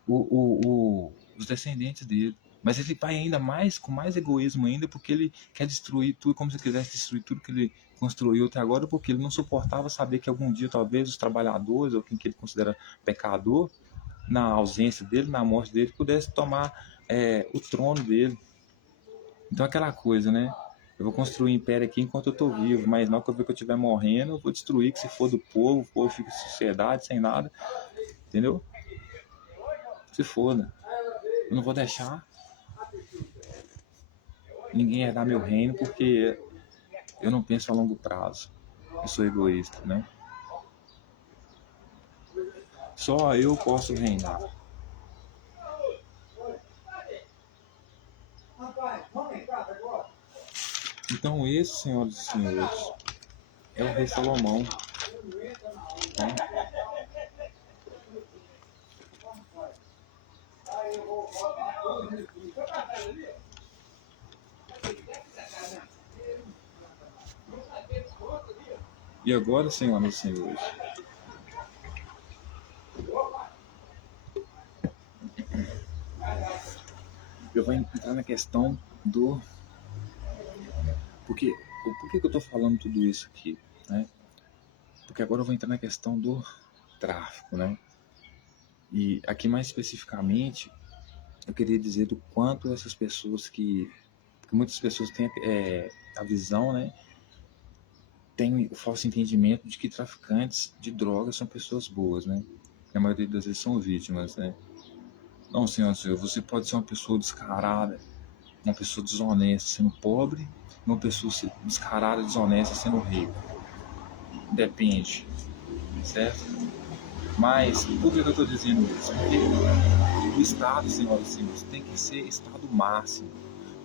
os descendentes dele. Mas ele vai ainda mais, com mais egoísmo ainda, porque ele quer destruir tudo, como se quisesse destruir tudo que ele construiu até agora, porque ele não suportava saber que algum dia, talvez, os trabalhadores, ou quem que ele considera pecador, na ausência dele, na morte dele, pudesse tomar o trono dele. Então aquela coisa, né? Eu vou construir um império aqui enquanto eu estou vivo, mas na hora que eu ver que eu estiver morrendo, eu vou destruir, que se for do povo, o povo fica em sociedade, sem nada, entendeu? Se foda. Eu não vou deixar ninguém herdar meu reino, porque eu não penso a longo prazo. Eu sou egoísta, né? Só eu posso reinar. Então esse, senhoras e senhores, é o rei Salomão. Tá? E agora, senhoras e senhores, eu vou entrar na questão do... Por que eu estou falando tudo isso aqui? Né? Porque agora eu vou entrar na questão do tráfico, né? E aqui mais especificamente, eu queria dizer do quanto essas pessoas porque muitas pessoas têm a visão, né? Tem o falso entendimento de que traficantes de drogas são pessoas boas, né? E a maioria das vezes são vítimas, né? Não, senhor, você pode ser uma pessoa descarada, uma pessoa desonesta sendo pobre, uma pessoa descarada, desonesta sendo rico. Depende, certo? Mas por que eu estou dizendo isso? Porque o Estado, senhoras e senhores, tem que ser Estado máximo,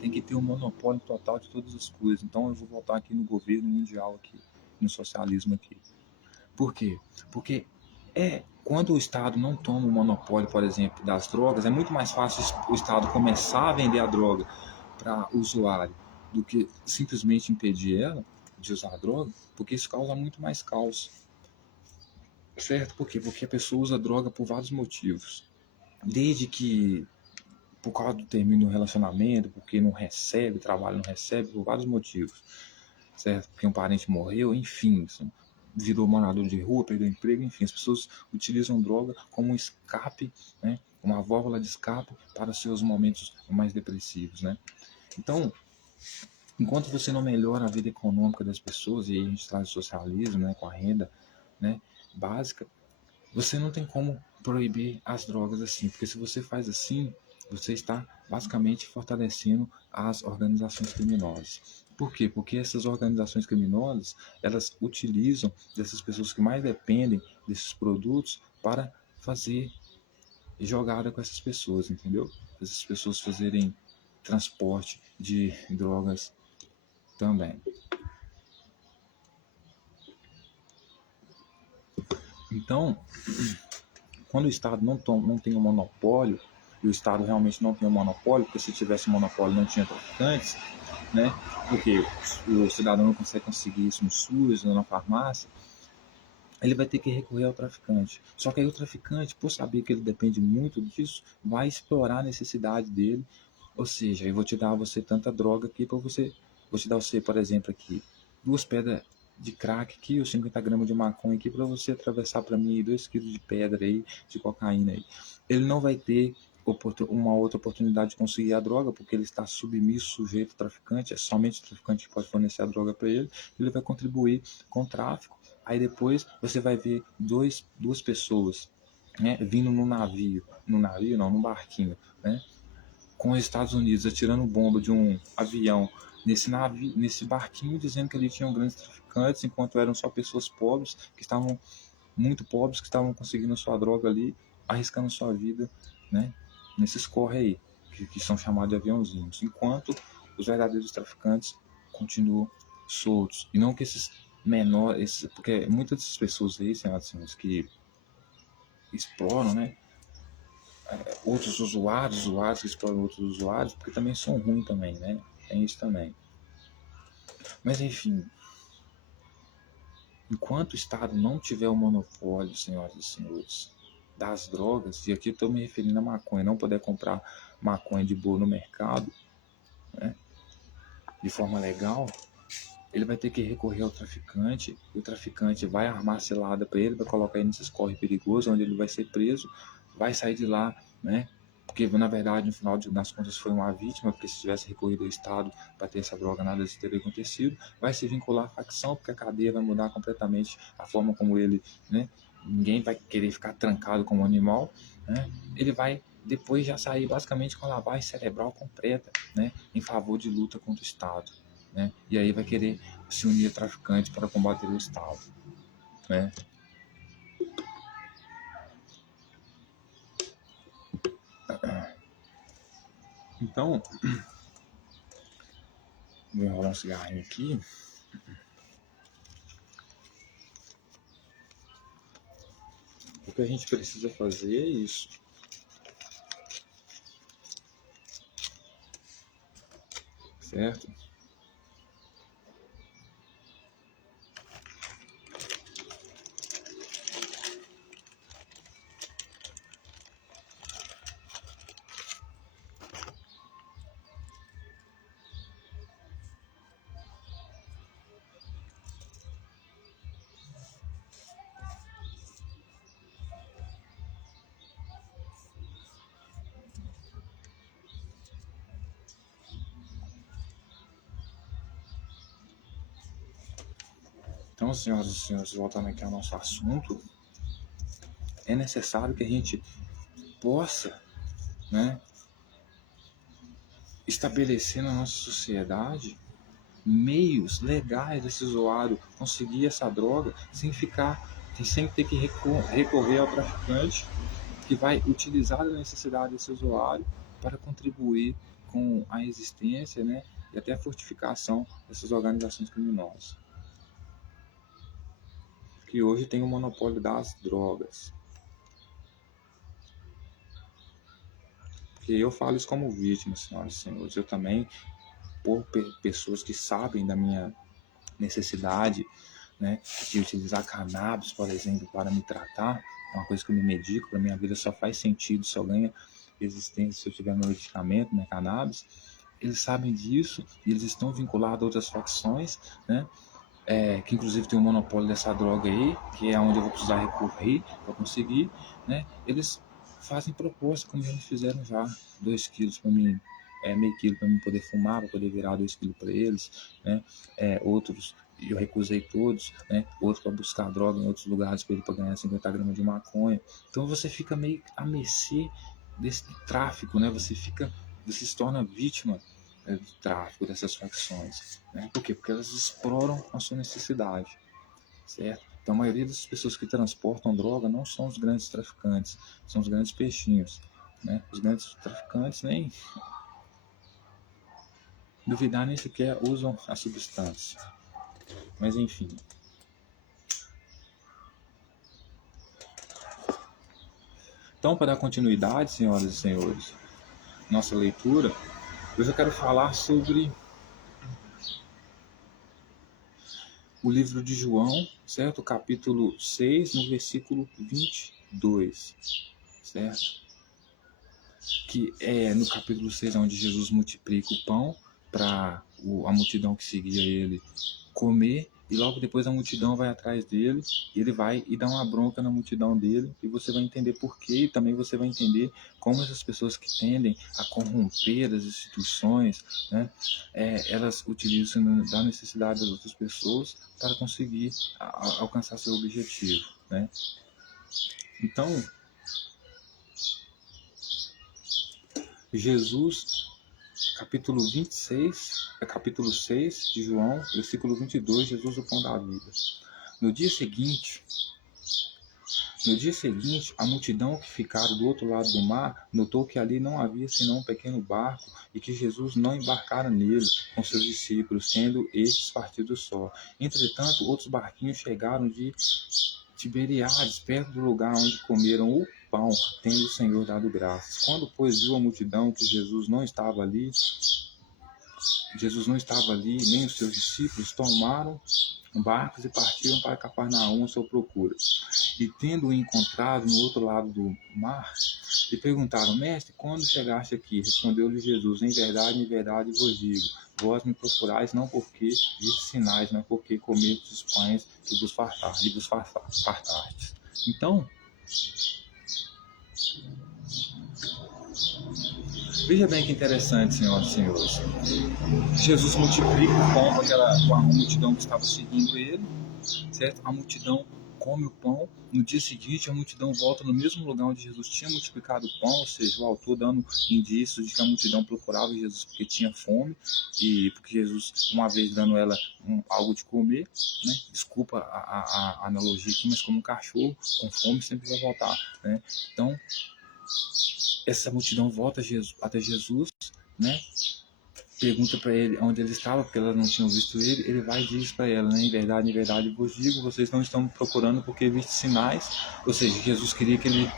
tem que ter um monopólio total de todas as coisas. Então eu vou voltar aqui no governo mundial, aqui, no socialismo aqui. Por quê? Porque quando o Estado não toma o monopólio, por exemplo, das drogas, é muito mais fácil o Estado começar a vender a droga para o usuário do que simplesmente impedir ela de usar a droga, porque isso causa muito mais caos. Certo? Por quê? Porque a pessoa usa droga por vários motivos. Desde que por causa do término do relacionamento, porque não recebe, trabalho não recebe, por vários motivos. Certo? Porque um parente morreu, enfim, virou morador de rua, perdeu emprego, enfim, as pessoas utilizam droga como um escape, né? Uma válvula de escape para seus momentos mais depressivos, né? Então, enquanto você não melhora a vida econômica das pessoas, e aí a gente traz o socialismo, né, com a renda, né, básica, você não tem como proibir as drogas assim, porque se você faz assim, você está basicamente fortalecendo as organizações criminosas. Por quê? Porque essas organizações criminosas, elas utilizam dessas pessoas que mais dependem desses produtos para fazer jogada com essas pessoas, entendeu? Essas pessoas fazerem transporte de drogas também. Então, quando o Estado não tem um monopólio, e o Estado realmente não tem um monopólio, porque se tivesse um monopólio não tinha traficantes, né? Porque o cidadão não consegue conseguir isso no SUS ou na farmácia, ele vai ter que recorrer ao traficante. Só que aí o traficante, por saber que ele depende muito disso, vai explorar a necessidade dele. Ou seja, eu vou te dar a você tanta droga aqui para você. Vou te dar você, por exemplo, aqui, 2 pedras de crack aqui, ou 50 gramas de maconha aqui, para você atravessar para mim 2 quilos de pedra aí, de cocaína aí. Ele não vai ter uma outra oportunidade de conseguir a droga, porque ele está submisso, sujeito ao traficante, é somente o traficante que pode fornecer a droga para ele, ele vai contribuir com o tráfico. Aí depois você vai ver duas pessoas, né, vindo no navio não, num barquinho, né, com os Estados Unidos atirando bomba de um avião nesse navio, nesse barquinho, dizendo que ali tinham grandes traficantes, enquanto eram só pessoas pobres, que estavam muito pobres, que estavam conseguindo sua droga ali, arriscando sua vida, né, nesses corre aí, que são chamados de aviãozinhos, enquanto os verdadeiros traficantes continuam soltos. E não que esses menores, porque muitas dessas pessoas aí, senhoras, que exploram, né, outros usuários que exploram outros usuários, porque também são ruins também, né? Tem isso também. Mas enfim, enquanto o Estado não tiver o monopólio, senhoras e senhores, das drogas, e aqui eu estou me referindo a maconha, não poder comprar maconha de boa no mercado, né, de forma legal, ele vai ter que recorrer ao traficante, e o traficante vai armar cilada para ele, vai colocar ele nesses corre perigosos, onde ele vai ser preso, vai sair de lá, né? Porque na verdade, no final das contas, foi uma vítima, porque se tivesse recorrido ao Estado para ter essa droga, nada disso teria acontecido. Vai se vincular à facção, porque a cadeia vai mudar completamente a forma como ele, né? Ninguém vai querer ficar trancado como animal, né? Ele vai depois já sair basicamente com a lavagem cerebral completa, né? Em favor de luta contra o Estado. Né? E aí vai querer se unir a traficantes para combater o Estado, né? Então, vou enrolar um cigarrinho aqui. O que a gente precisa fazer é isso, certo? Então, senhoras e senhores, voltando aqui ao nosso assunto, é necessário que a gente possa, né, estabelecer na nossa sociedade meios legais desse usuário conseguir essa droga sem ter que recorrer ao traficante que vai utilizar a necessidade desse usuário para contribuir com a existência, né, e até a fortificação dessas organizações criminosas, que hoje tem o monopólio das drogas. Porque eu falo isso como vítima, senhoras e senhores. Eu também, por pessoas que sabem da minha necessidade, né, de utilizar cannabis, por exemplo, para me tratar, é uma coisa que eu me medico, para minha vida só faz sentido, só ganha existência se eu tiver meu medicamento, minha cannabis. Eles sabem disso e eles estão vinculados a outras facções, né, que inclusive tem um monopólio dessa droga aí, que é onde eu vou precisar recorrer para conseguir, né? Eles fazem proposta, como já me fizeram já, 2 quilos para mim, meio quilo para mim poder fumar, para poder virar 2 quilos para eles, né? Outros eu recusei todos, né? Outros para buscar droga em outros lugares para ganhar 50 gramas de maconha. Então você fica meio à mercê desse tráfico, né? Você se torna vítima do tráfico dessas facções, né? Por quê? Porque elas exploram a sua necessidade, certo? Então a maioria das pessoas que transportam droga não são os grandes traficantes, são os grandes peixinhos, né? Os grandes traficantes nem duvidar nem sequer usam a substância. Mas enfim. Então, para dar continuidade, senhoras e senhores, nossa leitura, hoje eu quero falar sobre o livro de João, certo? Capítulo 6, no versículo 22, certo? Que é no capítulo 6 onde Jesus multiplica o pão para a multidão que seguia ele comer, e logo depois a multidão vai atrás dele, e ele vai e dá uma bronca na multidão dele, e você vai entender por quê, e também você vai entender como essas pessoas que tendem a corromper as instituições, né, elas utilizam da necessidade das outras pessoas para conseguir alcançar seu objetivo, né? Então, Jesus, capítulo 26, capítulo 6 de João, versículo 22, Jesus, o pão da vida. No dia seguinte, a multidão que ficara do outro lado do mar notou que ali não havia senão um pequeno barco e que Jesus não embarcara nele com seus discípulos, tendo estes partido só. Entretanto, outros barquinhos chegaram de Tiberiades, perto do lugar onde comeram o pão, tendo o Senhor dado graças. Quando, pois, viu a multidão que Jesus não estava ali, nem os seus discípulos, tomaram barcos e partiram para Cafarnaum à sua procura. E tendo-o encontrado no outro lado do mar, lhe perguntaram: Mestre, quando chegaste aqui? Respondeu-lhe Jesus: em verdade vos digo, vós me procurais não porque viste sinais, mas porque comestes os pães e vos fartastes. Então, veja bem que interessante, senhoras e senhores. Jesus multiplica o pão com a multidão que estava seguindo ele, certo? A multidão come o pão. No dia seguinte, a multidão volta no mesmo lugar onde Jesus tinha multiplicado o pão, ou seja, o autor dando indícios de que a multidão procurava Jesus porque tinha fome e porque Jesus, uma vez dando ela algo de comer, né? Desculpa a analogia aqui, mas como um cachorro com fome sempre vai voltar, né? Então, essa multidão volta até Jesus, né? Pergunta para ele onde ele estava, porque elas não tinham visto ele. Ele vai e diz para ela, né? Em verdade vos digo, vocês não estão me procurando porque viste sinais. Ou seja, Jesus queria que ele,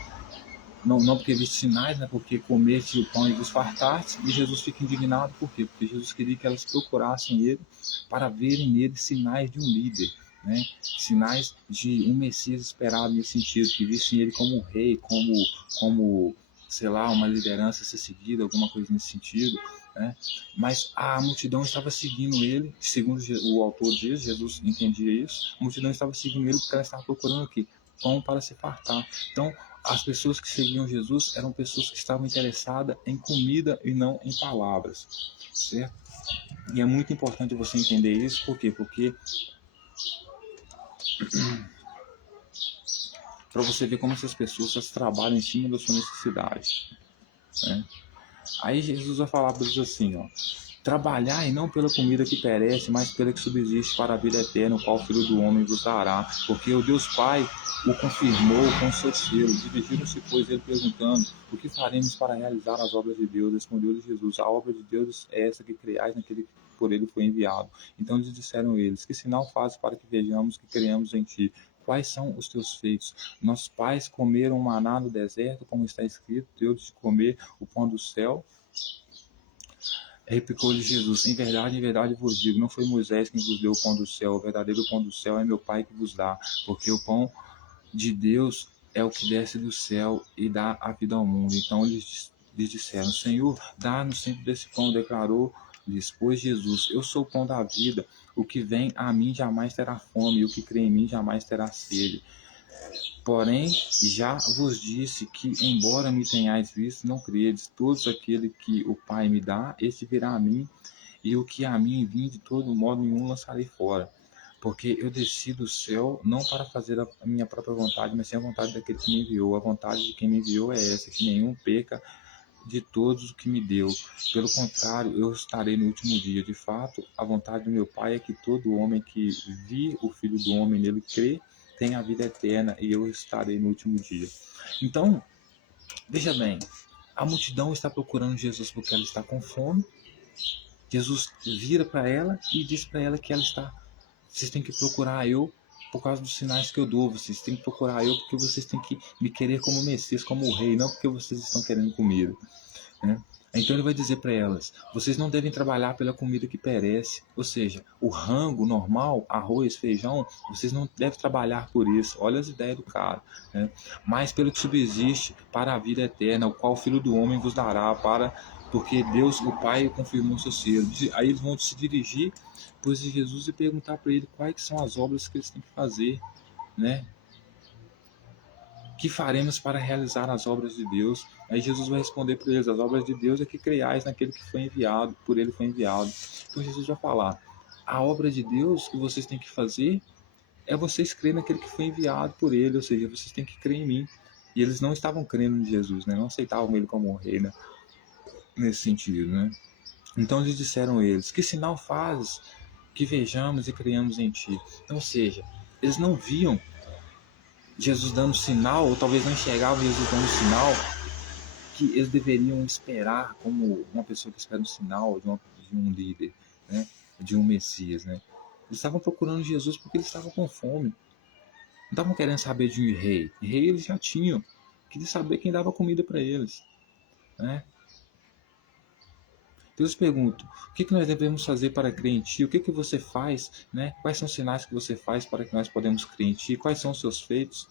não porque viste sinais, né? Porque comeste o pão e vos fartaste. E Jesus fica indignado, por quê? Porque Jesus queria que elas procurassem ele para verem nele sinais de um líder, né? Sinais de um Messias esperado nesse sentido, que vissem ele como um rei, como sei lá, uma liderança a ser seguida, alguma coisa nesse sentido, né? Mas a multidão estava seguindo ele, segundo o autor diz, Jesus entendia isso, a multidão estava seguindo ele porque ela estava procurando o quê? Pão para se fartar. Então, as pessoas que seguiam Jesus eram pessoas que estavam interessadas em comida e não em palavras, certo? E é muito importante você entender isso, por quê? Porque para você ver como essas pessoas trabalham em cima da sua necessidade, né? Aí Jesus vai falar para eles assim, ó: trabalhai não pela comida que perece, mas pela que subsiste para a vida eterna, o qual o Filho do Homem vos dará. Porque o Deus Pai o confirmou com seu selo. Dirigiram-se, pois, ele perguntando: o que faremos para realizar as obras de Deus? Respondeu-lhe Jesus: a obra de Deus é essa, que creais naquele que por ele foi enviado. Então lhes disseram eles: que sinal fazes para que vejamos que creamos em ti? Quais são os teus feitos? Nossos pais comeram maná no deserto, como está escrito: deu-lhes de comer o pão do céu. Replicou-lhe Jesus: em verdade vos digo, não foi Moisés quem vos deu o pão do céu, o verdadeiro pão do céu é meu Pai que vos dá, porque o pão de Deus é o que desce do céu e dá a vida ao mundo. Então lhes disseram: Senhor, dá-nos sempre desse pão. Declarou-lhes, pois, Jesus: eu sou o pão da vida, o que vem a mim jamais terá fome, e o que crê em mim jamais terá sede. Porém, já vos disse que, embora me tenhais visto, não credes. Todos aquele que o Pai me dá, esse virá a mim, e o que a mim vim, de todo modo nenhum lançarei fora. Porque eu desci do céu não para fazer a minha própria vontade, mas sim a vontade daquele que me enviou. A vontade de quem me enviou é essa, que nenhum perca de todos o que me deu. Pelo contrário, eu estarei no último dia. De fato, a vontade do meu Pai é que todo homem que vir o Filho do Homem nele crê, tenha a vida eterna, e eu estarei no último dia. Então, veja bem, a multidão está procurando Jesus porque ela está com fome. Jesus vira para ela e diz para ela que ela está... Vocês têm que procurar eu por causa dos sinais que eu dou. Vocês têm que procurar eu porque vocês têm que me querer como Messias, como o rei, não porque vocês estão querendo comida, né? Então ele vai dizer para elas: vocês não devem trabalhar pela comida que perece, ou seja, o rango normal, arroz, feijão, vocês não devem trabalhar por isso. Olha as ideias do cara, né? Mas pelo que subsiste para a vida eterna, o qual o Filho do Homem vos dará, para porque Deus, o Pai, confirmou seu selo. Aí eles vão se dirigir pois de Jesus e perguntar para ele quais são as obras que eles têm que fazer, né? Que faremos para realizar as obras de Deus? Aí Jesus vai responder para eles: as obras de Deus é que creiais naquele que foi enviado, por ele foi enviado. Então Jesus vai falar: a obra de Deus que vocês têm que fazer é vocês crerem naquele que foi enviado por ele, ou seja, vocês têm que crer em mim. E eles não estavam crendo em Jesus, né? Não aceitavam ele como rei, né? Nesse sentido, né? Então eles disseram eles: que sinal fazes que vejamos e criamos em ti? Então, ou seja, eles não viam Jesus dando sinal, ou talvez não enxergavam Jesus dando sinal que eles deveriam esperar, como uma pessoa que espera um sinal de um líder, né? De um Messias, né? Eles estavam procurando Jesus porque eles estavam com fome. Não estavam querendo saber de um rei. Rei eles já tinham. Queriam saber quem dava comida para eles, né? Deus pergunta: o que nós devemos fazer para crer em Ti? O que você faz? Né? Quais são os sinais que você faz para que nós podemos crer em Ti? Quais são os seus feitos?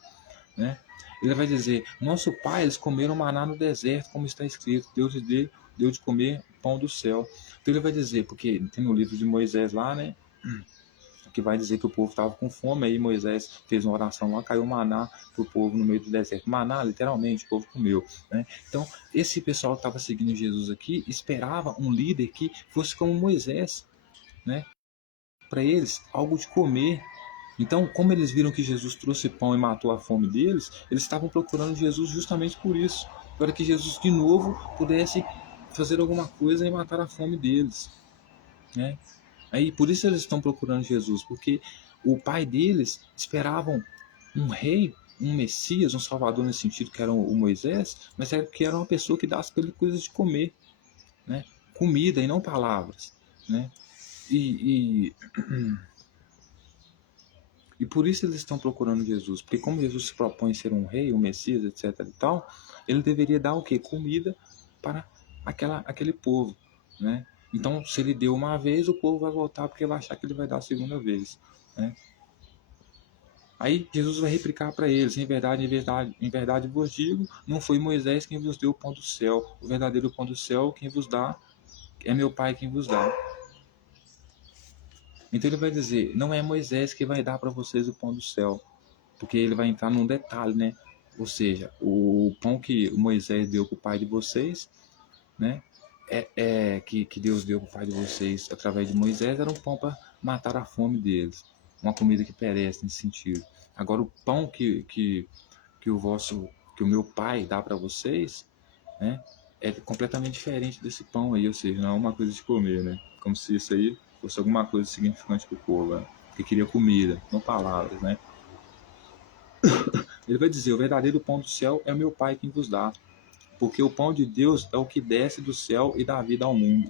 Né? Ele vai dizer: nosso pai, eles comeram maná no deserto, como está escrito, Deus lhe deu de comer pão do céu. Então ele vai dizer, porque tem no livro de Moisés lá, né? Que vai dizer que o povo estava com fome, aí Moisés fez uma oração lá, caiu maná para o povo no meio do deserto. Maná, literalmente, o povo comeu, né? Então, esse pessoal que estava seguindo Jesus aqui esperava um líder que fosse como Moisés, né? Para eles, algo de comer. Então, como eles viram que Jesus trouxe pão e matou a fome deles, eles estavam procurando Jesus justamente por isso, para que Jesus de novo pudesse fazer alguma coisa e matar a fome deles, né? Aí por isso eles estão procurando Jesus, porque o pai deles esperavam um rei, um Messias, um Salvador nesse sentido, que era o Moisés, mas que era uma pessoa que desse para ele coisas de comer, né? Comida e não palavras, né? E, e por isso eles estão procurando Jesus, porque como Jesus se propõe ser um rei, um Messias, etc. e tal, ele deveria dar o quê? Comida para aquele povo, né? Então, se ele deu uma vez, o povo vai voltar porque vai achar que ele vai dar a segunda vez, né? Aí Jesus vai replicar para eles: em verdade vos digo, não foi Moisés quem vos deu o pão do céu. O verdadeiro pão do céu, quem vos dá, é meu Pai quem vos dá. Então ele vai dizer: não é Moisés que vai dar para vocês o pão do céu, porque ele vai entrar num detalhe, né? Ou seja, o pão que Moisés deu para o pai de vocês, né? Que Deus deu para o pai de vocês através de Moisés, era um pão para matar a fome deles, uma comida que perece nesse sentido. Agora o pão que o meu pai dá para vocês, né? é completamente diferente desse pão aí, ou seja, não é uma coisa de comer, né? Como se isso aí fosse alguma coisa significante para o povo, né? Que queria comida, não palavras, né? Ele vai dizer: o verdadeiro pão do céu é o meu Pai quem vos dá, porque o pão de Deus é o que desce do céu e dá vida ao mundo.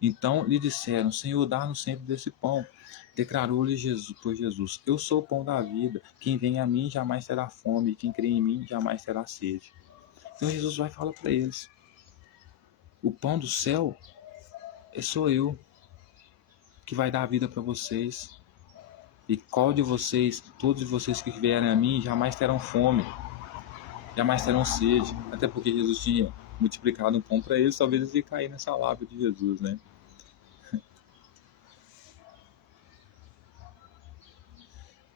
Então lhe disseram: Senhor, dá-nos sempre desse pão. Declarou-lhe Jesus, por Jesus: Eu sou o pão da vida. Quem vem a mim jamais terá fome, e quem crê em mim jamais terá sede. Então Jesus vai falar para eles: o pão do céu sou eu, que vai dar a vida para vocês. E qual de vocês, todos vocês que vierem a mim, jamais terão fome, jamais terão sede. Até porque Jesus tinha multiplicado um pão para eles, talvez eles iam cair nessa lábia de Jesus, né?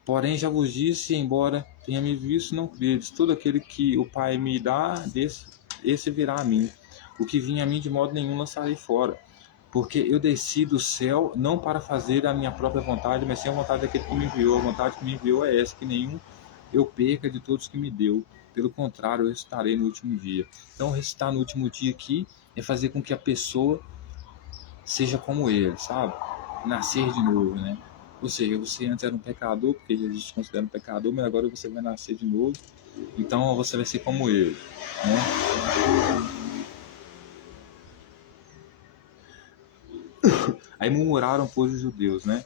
Porém, já vos disse, embora tenha me visto, não credes. Todo aquele que o Pai me dá, esse virá a mim. O que vinha a mim, de modo nenhum lançarei fora. Porque eu desci do céu, não para fazer a minha própria vontade, mas sim a vontade daquele que me enviou. A vontade que me enviou é essa, que nenhum eu perca de todos que me deu. Pelo contrário, eu ressuscitarei no último dia. Então, ressuscitar no último dia aqui é fazer com que a pessoa seja como ele, sabe? Nascer de novo, né? Ou seja, você antes era um pecador, porque Jesus te considera um pecador, mas agora você vai nascer de novo, então você vai ser como ele, né? Aí murmuraram, pois, os judeus, né?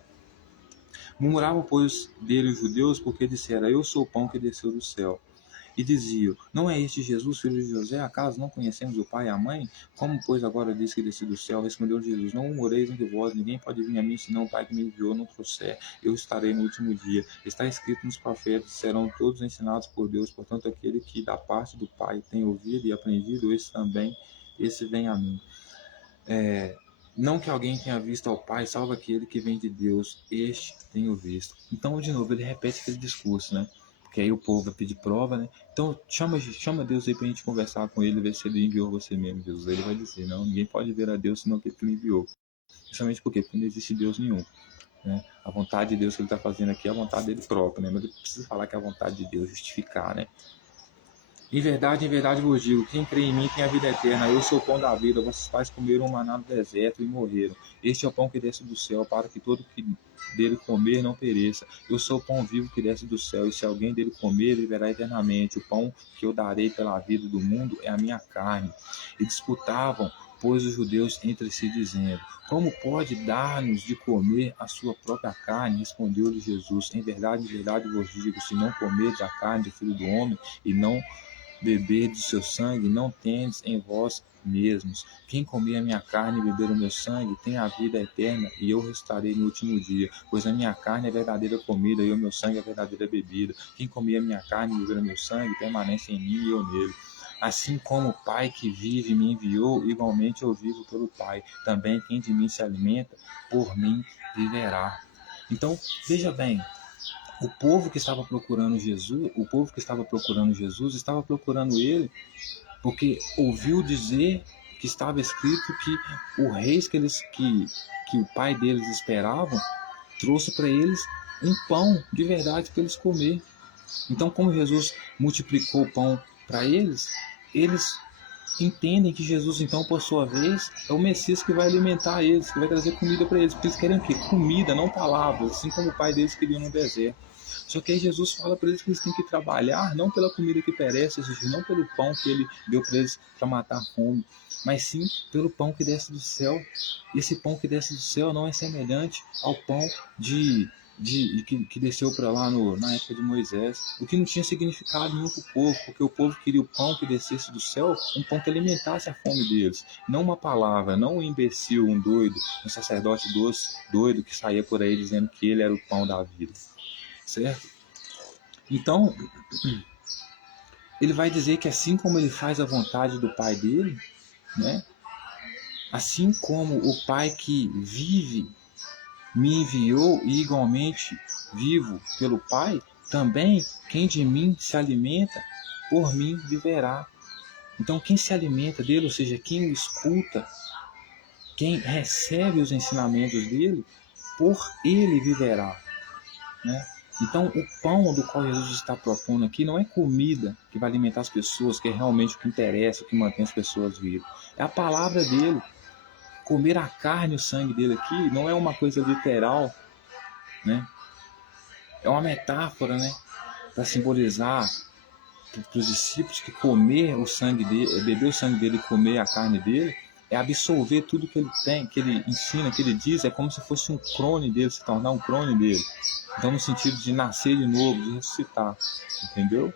Murmuravam, pois, dele os judeus, porque disseram: Eu sou o pão que desceu do céu. E diziam: Não é este Jesus, filho de José? Acaso não conhecemos o pai e a mãe? Como, pois, agora diz que desceu do céu? Respondeu Jesus: Não murmureis entre vós, ninguém pode vir a mim, senão o Pai que me enviou não trouxer. Eu estarei no último dia. Está escrito nos profetas: serão todos ensinados por Deus. Portanto, aquele que da parte do Pai tem ouvido e aprendido, esse vem a mim. Não que alguém tenha visto ao Pai, salvo aquele que vem de Deus, este tenho visto. Então, de novo, ele repete aquele discurso, né? Porque aí o povo vai pedir prova, né? Então, chama Deus aí pra gente conversar com ele, ver se ele enviou você mesmo, Jesus. Ele vai dizer: não, ninguém pode ver a Deus senão aquele que ele enviou. Justamente por quê? Porque não existe Deus nenhum, né? A vontade de Deus que ele está fazendo aqui é a vontade dele próprio, né? Mas ele precisa falar que é a vontade de Deus, justificar, né? Em verdade vos digo: quem crê em mim tem a vida eterna. Eu sou o pão da vida. Vossos pais comeram um maná no deserto e morreram. Este é o pão que desce do céu, para que todo que dele comer não pereça. Eu sou o pão vivo que desce do céu, e se alguém dele comer, viverá eternamente. O pão que eu darei pela vida do mundo é a minha carne. E disputavam, pois, os judeus entre si, dizendo: Como pode dar-nos de comer a sua própria carne? Respondeu-lhe Jesus: Em verdade vos digo: se não comerdes a carne do Filho do Homem e não beber de seu sangue, não tendes em vós mesmos. Quem comer a minha carne e beber o meu sangue tem a vida eterna, e eu restarei no último dia. Pois a minha carne é verdadeira comida, e o meu sangue é verdadeira bebida. Quem comer a minha carne e beber o meu sangue permanece em mim e eu nele. Assim como o Pai que vive me enviou, igualmente eu vivo pelo Pai. Também quem de mim se alimenta, por mim viverá. Então, veja bem, o povo que estava procurando Jesus, estava procurando ele porque ouviu dizer que estava escrito que o rei que o pai deles esperavam trouxe para eles um pão de verdade para eles comer. Então, como Jesus multiplicou o pão para eles, eles entendem que Jesus, então, por sua vez, é o Messias que vai alimentar eles, que vai trazer comida para eles, porque eles querem o quê? Comida, não palavras, assim como o pai deles queria no deserto. Só que aí Jesus fala para eles que eles têm que trabalhar não pela comida que perece, ou seja, não pelo pão que ele deu para eles para matar a fome, mas sim pelo pão que desce do céu. E esse pão que desce do céu não é semelhante ao pão que desceu para lá na época de Moisés, o que não tinha significado nenhum para o povo, porque o povo queria o pão que descesse do céu, um pão que alimentasse a fome deles, não uma palavra, não um imbecil, um doido, um sacerdote doido que saía por aí dizendo que ele era o pão da vida, certo? Então, ele vai dizer que assim como ele faz a vontade do pai dele, né? Assim como o pai que vive me enviou e igualmente vivo pelo Pai, também quem de mim se alimenta, por mim viverá. Então quem se alimenta dele, ou seja, quem o escuta, quem recebe os ensinamentos dele, por ele viverá, né? Então, o pão do qual Jesus está propondo aqui não é comida que vai alimentar as pessoas, que é realmente o que interessa, o que mantém as pessoas vivas. É a palavra dele. Comer a carne e o sangue dele aqui não é uma coisa literal, né? É uma metáfora, né? Para simbolizar para os discípulos que comer o sangue dele, beber o sangue dele e comer a carne dele, é absorver tudo que ele tem, que ele ensina, que ele diz, é como se fosse um clone dele, se tornar um clone dele. Então, no sentido de nascer de novo, de ressuscitar, entendeu?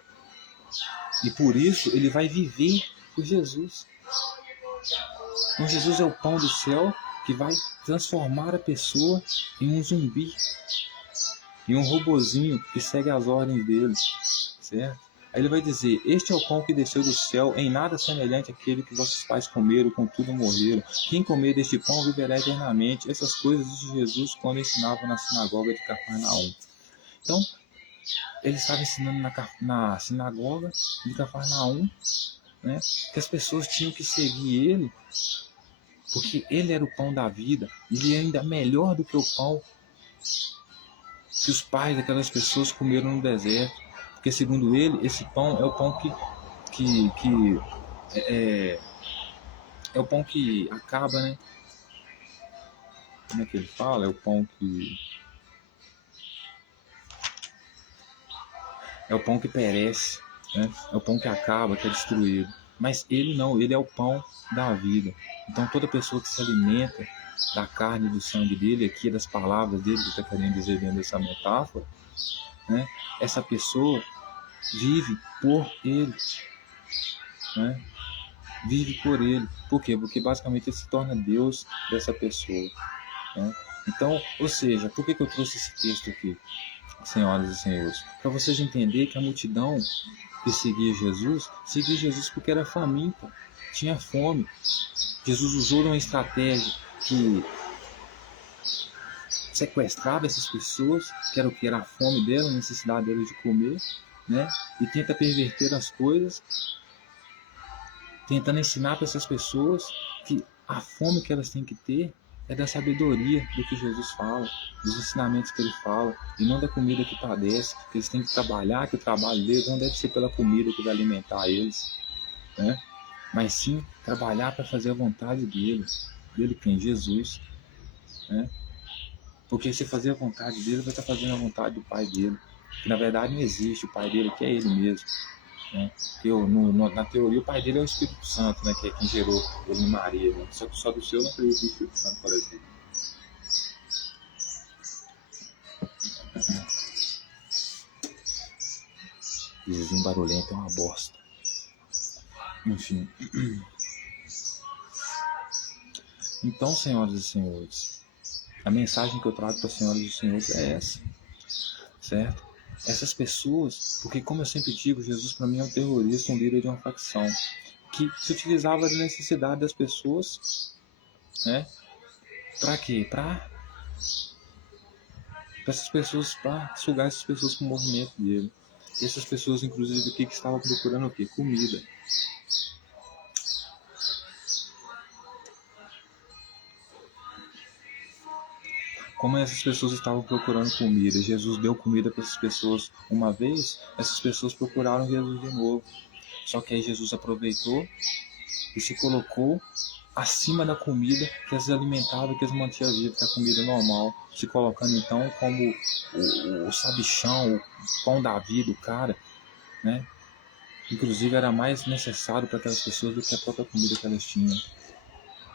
E por isso ele vai viver por Jesus. Então, Jesus é o pão do céu que vai transformar a pessoa em um zumbi, em um robozinho que segue as ordens dele, certo? Aí ele vai dizer: este é o pão que desceu do céu, em nada semelhante àquele que vossos pais comeram, contudo morreram. Quem comer deste pão viverá eternamente. Essas coisas de Jesus quando ensinava na sinagoga de Cafarnaum. Então, ele estava ensinando na sinagoga de Cafarnaum, né, que as pessoas tinham que seguir ele, porque ele era o pão da vida. Ele é ainda melhor do que o pão que os pais daquelas pessoas comeram no deserto. Porque, segundo ele, esse pão é o pão que é o pão que acaba, né? Como é que ele fala? É o pão que perece, né? É o pão que acaba, que é destruído. Mas ele não, ele é o pão da vida. Então toda pessoa que se alimenta da carne e do sangue dele, aqui das palavras dele, que está querendo dizer dentro dessa metáfora, né? Essa pessoa vive por ele, né? Vive por ele. Por quê? Porque basicamente ele se torna Deus dessa pessoa, né? Então, ou seja, por que eu trouxe esse texto aqui, senhoras e senhores? Para vocês entenderem que a multidão que seguia Jesus porque era faminta, tinha fome. Jesus usou uma estratégia que sequestrava essas pessoas, que era o que? Era a fome dela, a necessidade dela de comer, né? E tenta perverter as coisas, tentando ensinar para essas pessoas que a fome que elas têm que ter é da sabedoria do que Jesus fala, dos ensinamentos que ele fala, e não da comida que padece, que eles têm que trabalhar, que o trabalho deles não deve ser pela comida que vai alimentar eles, né? Mas sim trabalhar para fazer a vontade dele. Dele quem? Jesus, né? Porque se fazer a vontade dele, vai estar fazendo a vontade do Pai dele, que na verdade não existe, o Pai dele que é ele mesmo, né? Na teoria, o pai dele é o Espírito Santo, né? Que é quem gerou ele em Maria, né? Só que só do seu não acredito no Espírito Santo, por exemplo. Vizinho barulhento é uma bosta. Enfim. Então, senhoras e senhores, a mensagem que eu trago para as senhoras e senhores é essa, certo? Essas pessoas, porque como eu sempre digo, Jesus para mim é um terrorista, um líder de uma facção, que se utilizava da necessidade das pessoas, né? Para quê? Para essas pessoas, para sugar essas pessoas com o movimento dele. E essas pessoas, inclusive, aqui que estavam procurando o quê? Comida. Como essas pessoas estavam procurando comida, Jesus deu comida para essas pessoas uma vez, essas pessoas procuraram Jesus de novo. Só que aí Jesus aproveitou e se colocou acima da comida que as alimentava, que as mantinha viva, que é a comida normal, se colocando então como o sabichão, o pão da vida, o cara, né? Inclusive era mais necessário para aquelas pessoas do que a própria comida que elas tinham,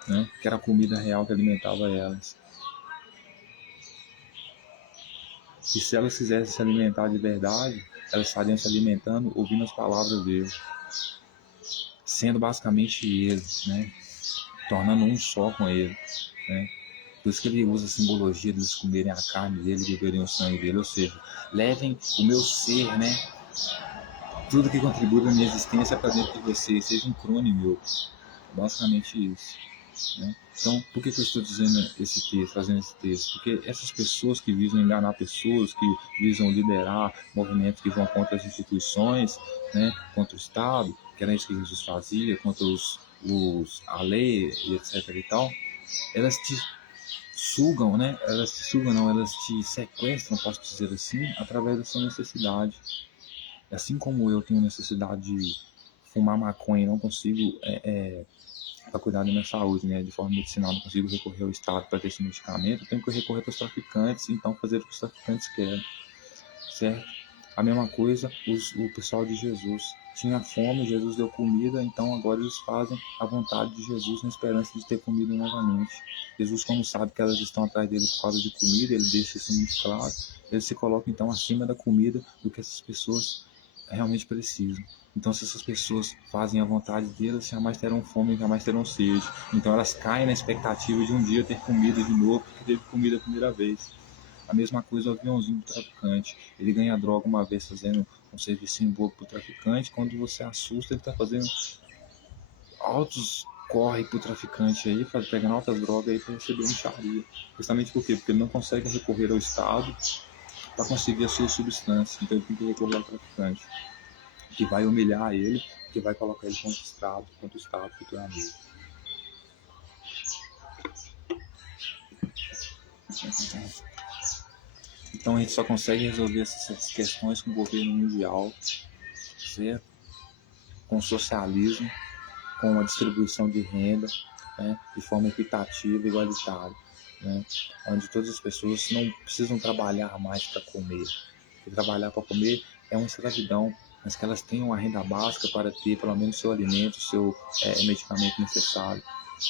né? Que era a comida real que alimentava elas. E se elas quisessem se alimentar de verdade, elas estariam se alimentando ouvindo as palavras dele, sendo basicamente ele, né? Tornando um só com ele, né? Por isso que ele usa a simbologia de eles comerem a carne dele e beberem o sangue dele, ou seja, levem o meu ser, né? Tudo que contribui para a minha existência para dentro de vocês, seja um clone meu. É basicamente isso. Né? Então, por que eu estou dizendo esse texto, fazendo esse texto? Porque essas pessoas que visam enganar pessoas, que visam liderar movimentos que vão contra as instituições, né? Contra o Estado, que era isso que Jesus fazia, contra a lei, e etc. e tal, elas te sugam, né? Elas te sugam, não, elas te sequestram, posso dizer assim, através da sua necessidade. Assim como eu tenho necessidade de fumar maconha e não consigo, para cuidar da minha saúde, né, de forma medicinal, não consigo recorrer ao Estado para ter esse medicamento, eu tenho que recorrer para os traficantes, então fazer o que os traficantes querem, certo? A mesma coisa o pessoal de Jesus. Tinha fome, Jesus deu comida, então agora eles fazem a vontade de Jesus na esperança de ter comida novamente. Jesus, como sabe que elas estão atrás dele por causa de comida, ele deixa isso muito claro, ele se coloca então acima da comida do que essas pessoas realmente precisam. Então, se essas pessoas fazem a vontade delas, jamais terão fome, jamais terão sede. Então, elas caem na expectativa de um dia ter comida de novo, porque teve comida a primeira vez. A mesma coisa o aviãozinho do traficante. Ele ganha droga uma vez fazendo um serviço bobo pro traficante. Quando você assusta, ele tá fazendo altos corre pro traficante aí, pegando altas drogas aí para receber mixaria. Justamente por quê? Porque ele não consegue recorrer ao Estado para conseguir a sua substância. Então ele tem que recorrer ao traficante, que vai humilhar ele, que vai colocar ele contra o Estado que tu é amigo. Então a gente só consegue resolver essas questões com o governo mundial, certo? Com socialismo, com a distribuição de renda, né, de forma equitativa e igualitária, né, onde todas as pessoas não precisam trabalhar mais para comer. Porque trabalhar para comer é uma escravidão, mas que elas tenham a renda básica para ter pelo menos seu alimento, seu medicamento necessário.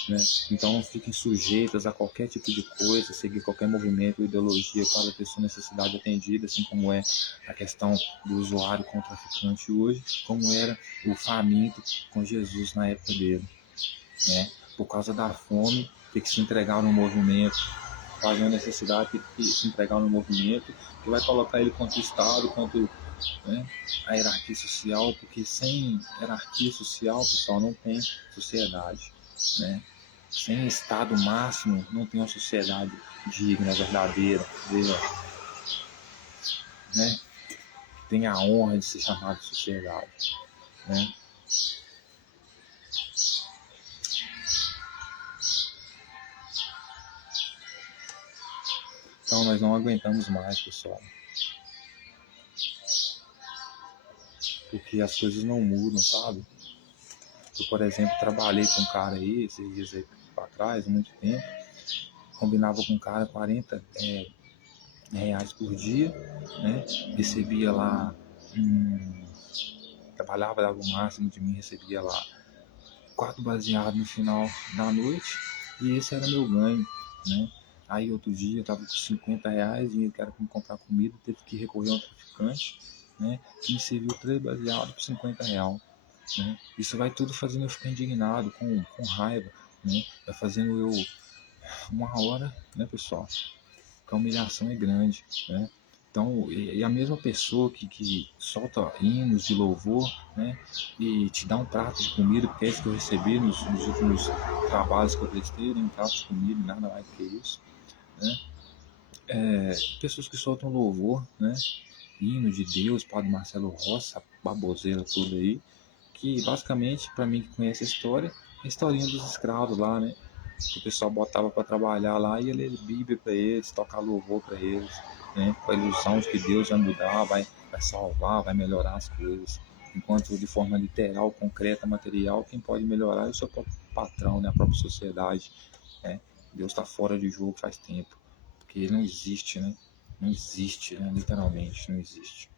Né? Então não fiquem sujeitas a qualquer tipo de coisa, seguir qualquer movimento ou ideologia para ter sua necessidade atendida, assim como é a questão do usuário com o traficante hoje, como era o faminto com Jesus na época dele. Né? Por causa da fome, ter que se entregar no movimento, fazer uma necessidade, ter que se entregar no movimento, que vai colocar ele contra o Estado, contra, né, a hierarquia social, porque sem hierarquia social, pessoal, não tem sociedade. Né? Sem estado máximo, não tem uma sociedade digna, verdadeira, né? Tem a honra de ser chamado de sociedade. Né? Então nós não aguentamos mais, pessoal. Porque as coisas não mudam, sabe? Eu, por exemplo, trabalhei com um cara aí, esses dias aí pra trás, há muito tempo, combinava com um cara 40 reais por dia, né? Recebia lá, trabalhava, dava o máximo de mim, recebia lá 4 baseados no final da noite, e esse era meu ganho, né? Aí outro dia eu tava com 50 reais, dinheiro que era para comprar comida, teve que recorrer a um traficante, né? Que me serviu 3 baseados por 50 reais. Né? Isso vai tudo fazendo eu ficar indignado, com raiva, né? Vai fazendo eu uma hora, né, pessoal? Que a humilhação é grande, né? Então, e a mesma pessoa que solta hinos de louvor, né? E te dá um prato de comida, porque é isso que eu recebi nos últimos trabalhos que eu prestei, né? Um prato de comida, nada mais do que isso, né? Pessoas que soltam louvor, né? Hino de Deus, Padre Marcelo Rossi, baboseira tudo aí, que basicamente, para mim que conhece a história, é a historinha dos escravos lá, né? Que o pessoal botava para trabalhar lá e ia ler Bíblia para eles, tocar louvor para eles, né? Com a ilusão de que Deus vai mudar, vai salvar, vai melhorar as coisas. Enquanto de forma literal, concreta, material, quem pode melhorar é o seu próprio patrão, né? A própria sociedade. Né? Deus está fora de jogo faz tempo, porque não existe, né? Não existe, né? Literalmente, não existe.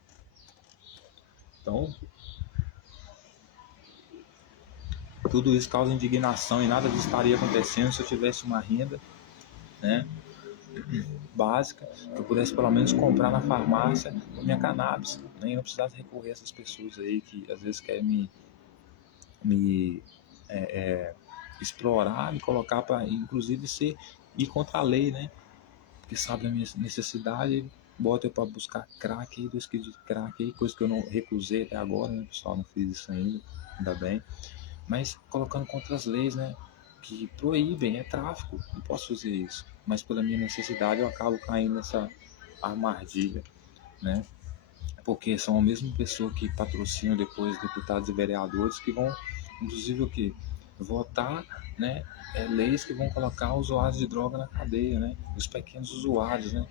Então, tudo isso causa indignação e nada disso estaria acontecendo se eu tivesse uma renda, né, básica, que eu pudesse pelo menos comprar na farmácia a minha cannabis, né, e não precisasse recorrer a essas pessoas aí que às vezes querem me explorar, me colocar para, inclusive, ir contra a lei, né, porque sabe a minha necessidade, bota eu para buscar crack aí, 2 quilos de crack aí, coisa que eu não recusei até agora, né, pessoal, não fiz isso ainda bem. Mas colocando contra as leis, né, que proíbem, é tráfico, não posso fazer isso. Mas pela minha necessidade eu acabo caindo nessa armadilha, né? Porque são a mesma pessoa que patrocinam depois deputados e vereadores que vão, inclusive o que? votar, né, leis que vão colocar usuários de droga na cadeia, né, os pequenos usuários, né,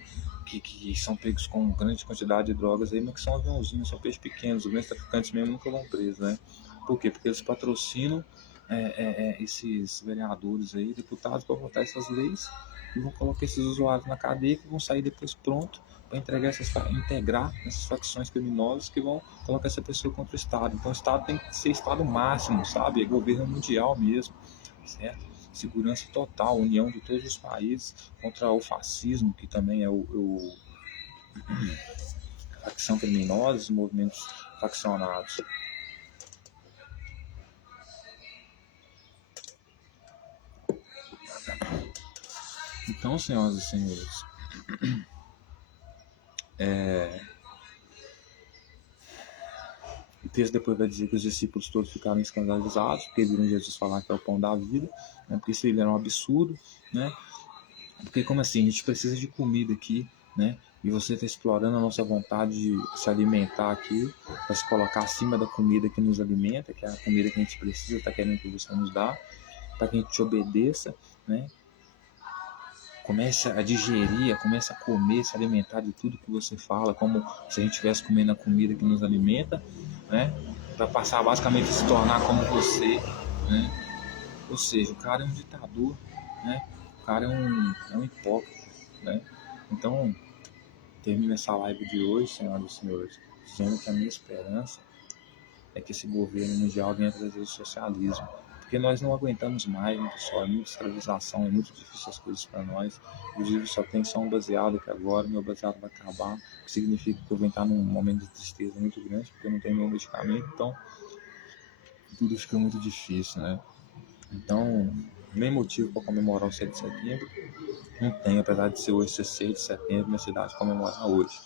que são pegos com grande quantidade de drogas aí, mas que são aviãozinhos, são peixes pequenos, os grandes traficantes mesmo nunca vão presos, né? Por quê? Porque eles patrocinam esses vereadores aí, deputados, para votar essas leis e vão colocar esses usuários na cadeia que vão sair depois pronto para integrar essas facções criminosas que vão colocar essa pessoa contra o Estado. Então o Estado tem que ser Estado máximo, sabe? É governo mundial mesmo, certo? Segurança total, união de todos os países contra o fascismo, que também é facção criminosa, os movimentos faccionados. Então, senhoras e senhores, o texto depois vai dizer que os discípulos todos ficaram escandalizados, porque viram Jesus falar que é o pão da vida, né? Porque isso era um absurdo, né? Porque como assim, a gente precisa de comida aqui, né? E você está explorando a nossa vontade de se alimentar aqui, para se colocar acima da comida que nos alimenta, que é a comida que a gente precisa, está querendo que você nos dá, para que a gente te obedeça, né? Comece a digerir, comece a comer, se alimentar de tudo que você fala, como se a gente estivesse comendo a comida que nos alimenta, né? Para passar basicamente a se tornar como você, né? Ou seja, o cara é um ditador, né? O cara é um hipócrita, né? Então, termino essa live de hoje, senhoras e senhores, dizendo que a minha esperança é que esse governo mundial venha trazer o socialismo. Porque nós não aguentamos mais, né, pessoal? É muita escravização, é muito difícil as coisas para nós. Inclusive, só tem só um baseado aqui agora, meu baseado vai acabar, o que significa que eu vou entrar num momento de tristeza muito grande, porque eu não tenho nenhum medicamento, então tudo fica muito difícil, né? Então, nem motivo para comemorar o 7 de setembro não tem, apesar de ser hoje ser 6 de setembro, minha cidade comemorar hoje.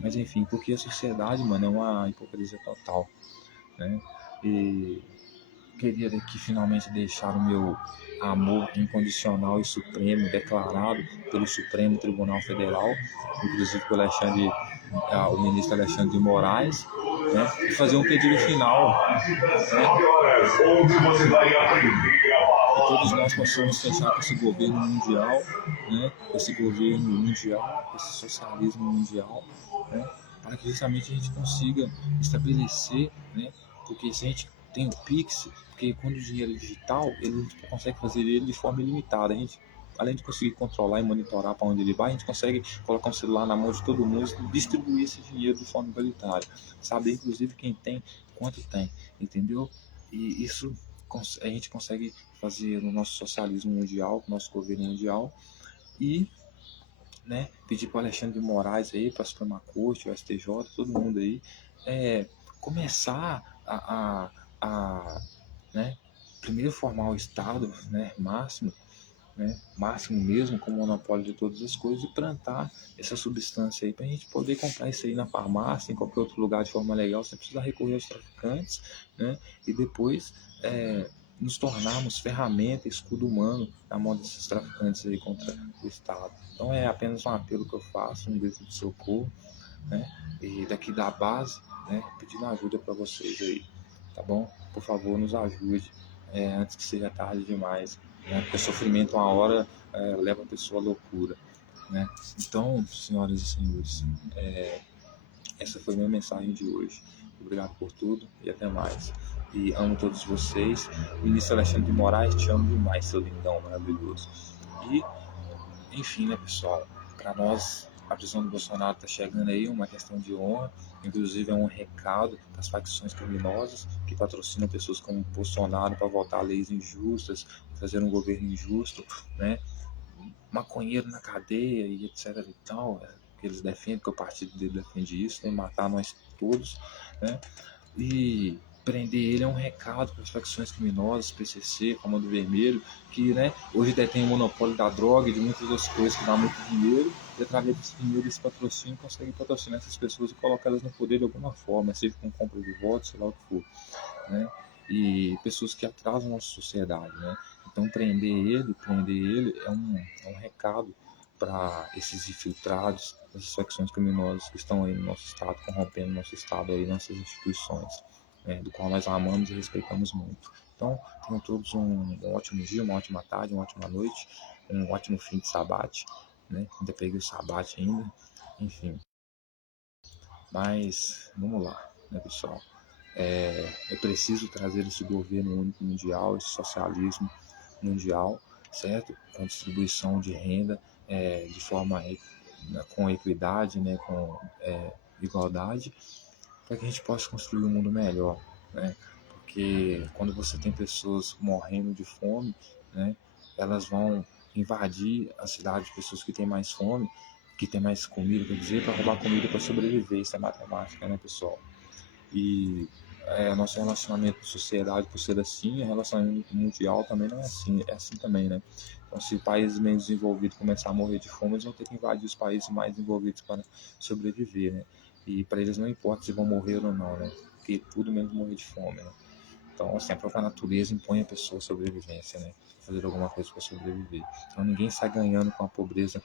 Mas enfim, porque a sociedade, mano, é uma hipocrisia total, né? E queria aqui finalmente deixar o meu amor incondicional e supremo declarado pelo Supremo Tribunal Federal, inclusive pelo o ministro Alexandre de Moraes, né, e fazer um pedido final, né, que todos nós possamos fechar com esse governo mundial, né, com esse governo mundial, com esse socialismo mundial, né, para que justamente a gente consiga estabelecer, né, porque se a gente tem o Pix, porque quando o dinheiro é digital, a gente consegue fazer ele de forma ilimitada. A gente, além de conseguir controlar e monitorar para onde ele vai, a gente consegue colocar um celular na mão de todo mundo e distribuir esse dinheiro de forma igualitária. Saber, inclusive, quem tem, quanto tem, entendeu? E isso a gente consegue fazer no nosso socialismo mundial, no nosso governo mundial, e, né, pedir para o Alexandre de Moraes aí, para a Suprema Corte, o STJ, todo mundo aí, começar né, primeiro formar o Estado, né, máximo, né, máximo mesmo, com o monopólio de todas as coisas, e plantar essa substância aí para a gente poder comprar isso aí na farmácia, em qualquer outro lugar de forma legal, sem precisar recorrer aos traficantes, né, e depois nos tornarmos ferramenta, escudo humano na mão desses traficantes aí contra o Estado. Então é apenas um apelo que eu faço, um grito de socorro, né, e daqui da base, né, pedindo ajuda para vocês aí, tá bom? Por favor, nos ajude, antes que seja tarde demais, né? Porque o sofrimento uma hora leva a pessoa à loucura, né? Então, senhoras e senhores, essa foi minha mensagem de hoje. Obrigado por tudo e até mais. E amo todos vocês. Ministro Alexandre de Moraes, te amo demais, seu lindão maravilhoso. E, enfim, né, pessoal? Para nós, a prisão do Bolsonaro está chegando aí, uma questão de honra. Inclusive, é um recado das facções criminosas que patrocinam pessoas como Bolsonaro para votar leis injustas, fazer um governo injusto, né? Maconheiro na cadeia e etc e tal, que eles defendem, que o partido dele defende isso, tem matar nós todos, né? E prender ele é um recado para as facções criminosas, PCC, Comando Vermelho, que, né, hoje detém o monopólio da droga e de muitas outras coisas que dá muito dinheiro, e através desse dinheiro, desse patrocínio, conseguem patrocinar essas pessoas e colocar elas no poder de alguma forma, seja com compra de votos, sei lá o que for, né? E pessoas que atrasam a nossa sociedade, né? Então prender ele é um recado para esses infiltrados, essas facções criminosas que estão aí no nosso estado, corrompendo nosso estado aí, nossas instituições, do qual nós amamos e respeitamos muito. Então, tenham todos um ótimo dia, uma ótima tarde, uma ótima noite, um ótimo fim de sabate, né? Ainda peguei o sabate ainda, enfim. Mas, vamos lá, né, pessoal? É preciso trazer esse governo único mundial, esse socialismo mundial, certo? Com distribuição de renda de forma com equidade, né? Com igualdade, para que a gente possa construir um mundo melhor, né? Porque quando você tem pessoas morrendo de fome, né? Elas vão invadir a cidade de pessoas que têm mais fome, que têm mais comida, quer dizer, para roubar comida para sobreviver. Isso é matemática, né, pessoal? E nosso relacionamento com sociedade, por ser assim, o relacionamento mundial também não é assim também, né? Então, se países menos desenvolvidos começar a morrer de fome, eles vão ter que invadir os países mais desenvolvidos para sobreviver, né? E para eles não importa se vão morrer ou não, né? Porque tudo menos morrer de fome, né? Então, assim, a própria natureza impõe a pessoa a sobrevivência, né? Fazer alguma coisa para sobreviver. Então, ninguém sai ganhando com a pobreza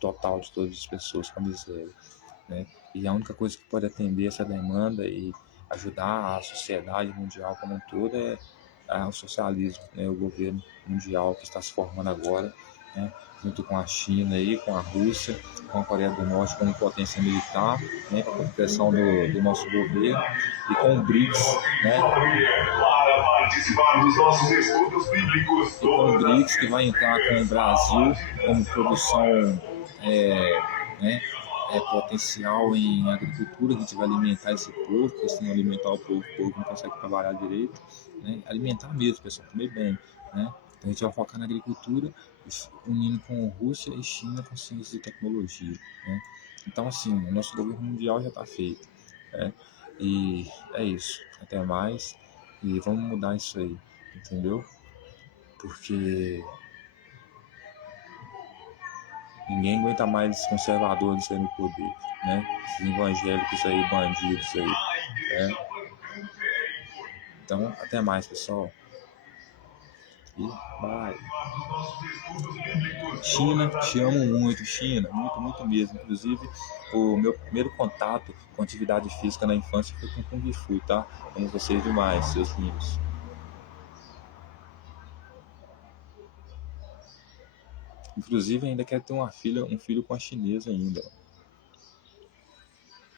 total de todas as pessoas, com a miséria, né? E a única coisa que pode atender essa demanda e ajudar a sociedade mundial como um todo é o socialismo, né? O governo mundial que está se formando agora, né? Junto com a China e com a Rússia, com a Coreia do Norte como potência militar, né? Com a proteção do nosso governo e com o BRICS, né? Para participar dos nossos estudos bíblicos, e com o BRICS que vai entrar com o Brasil como produção né, potencial em agricultura, a gente vai alimentar esse povo, porque se não alimentar o povo não consegue trabalhar direito, né? Alimentar mesmo, pessoal, comer bem, né? Então a gente vai focar na agricultura, unindo com Rússia e China com ciência e tecnologia, né? Então, assim, o nosso governo mundial já está feito, né? E é isso, até mais, e vamos mudar isso aí, entendeu? Porque ninguém aguenta mais esses conservadores aí no poder, né? Esses evangélicos aí, bandidos aí, né? Então, até mais, pessoal. E bye. China, te amo muito, China, muito, muito mesmo. Inclusive, o meu primeiro contato com atividade física na infância foi com Kung Fu, tá? Amo vocês demais, seus lindos. Inclusive, ainda quero ter um filho com a chinesa ainda.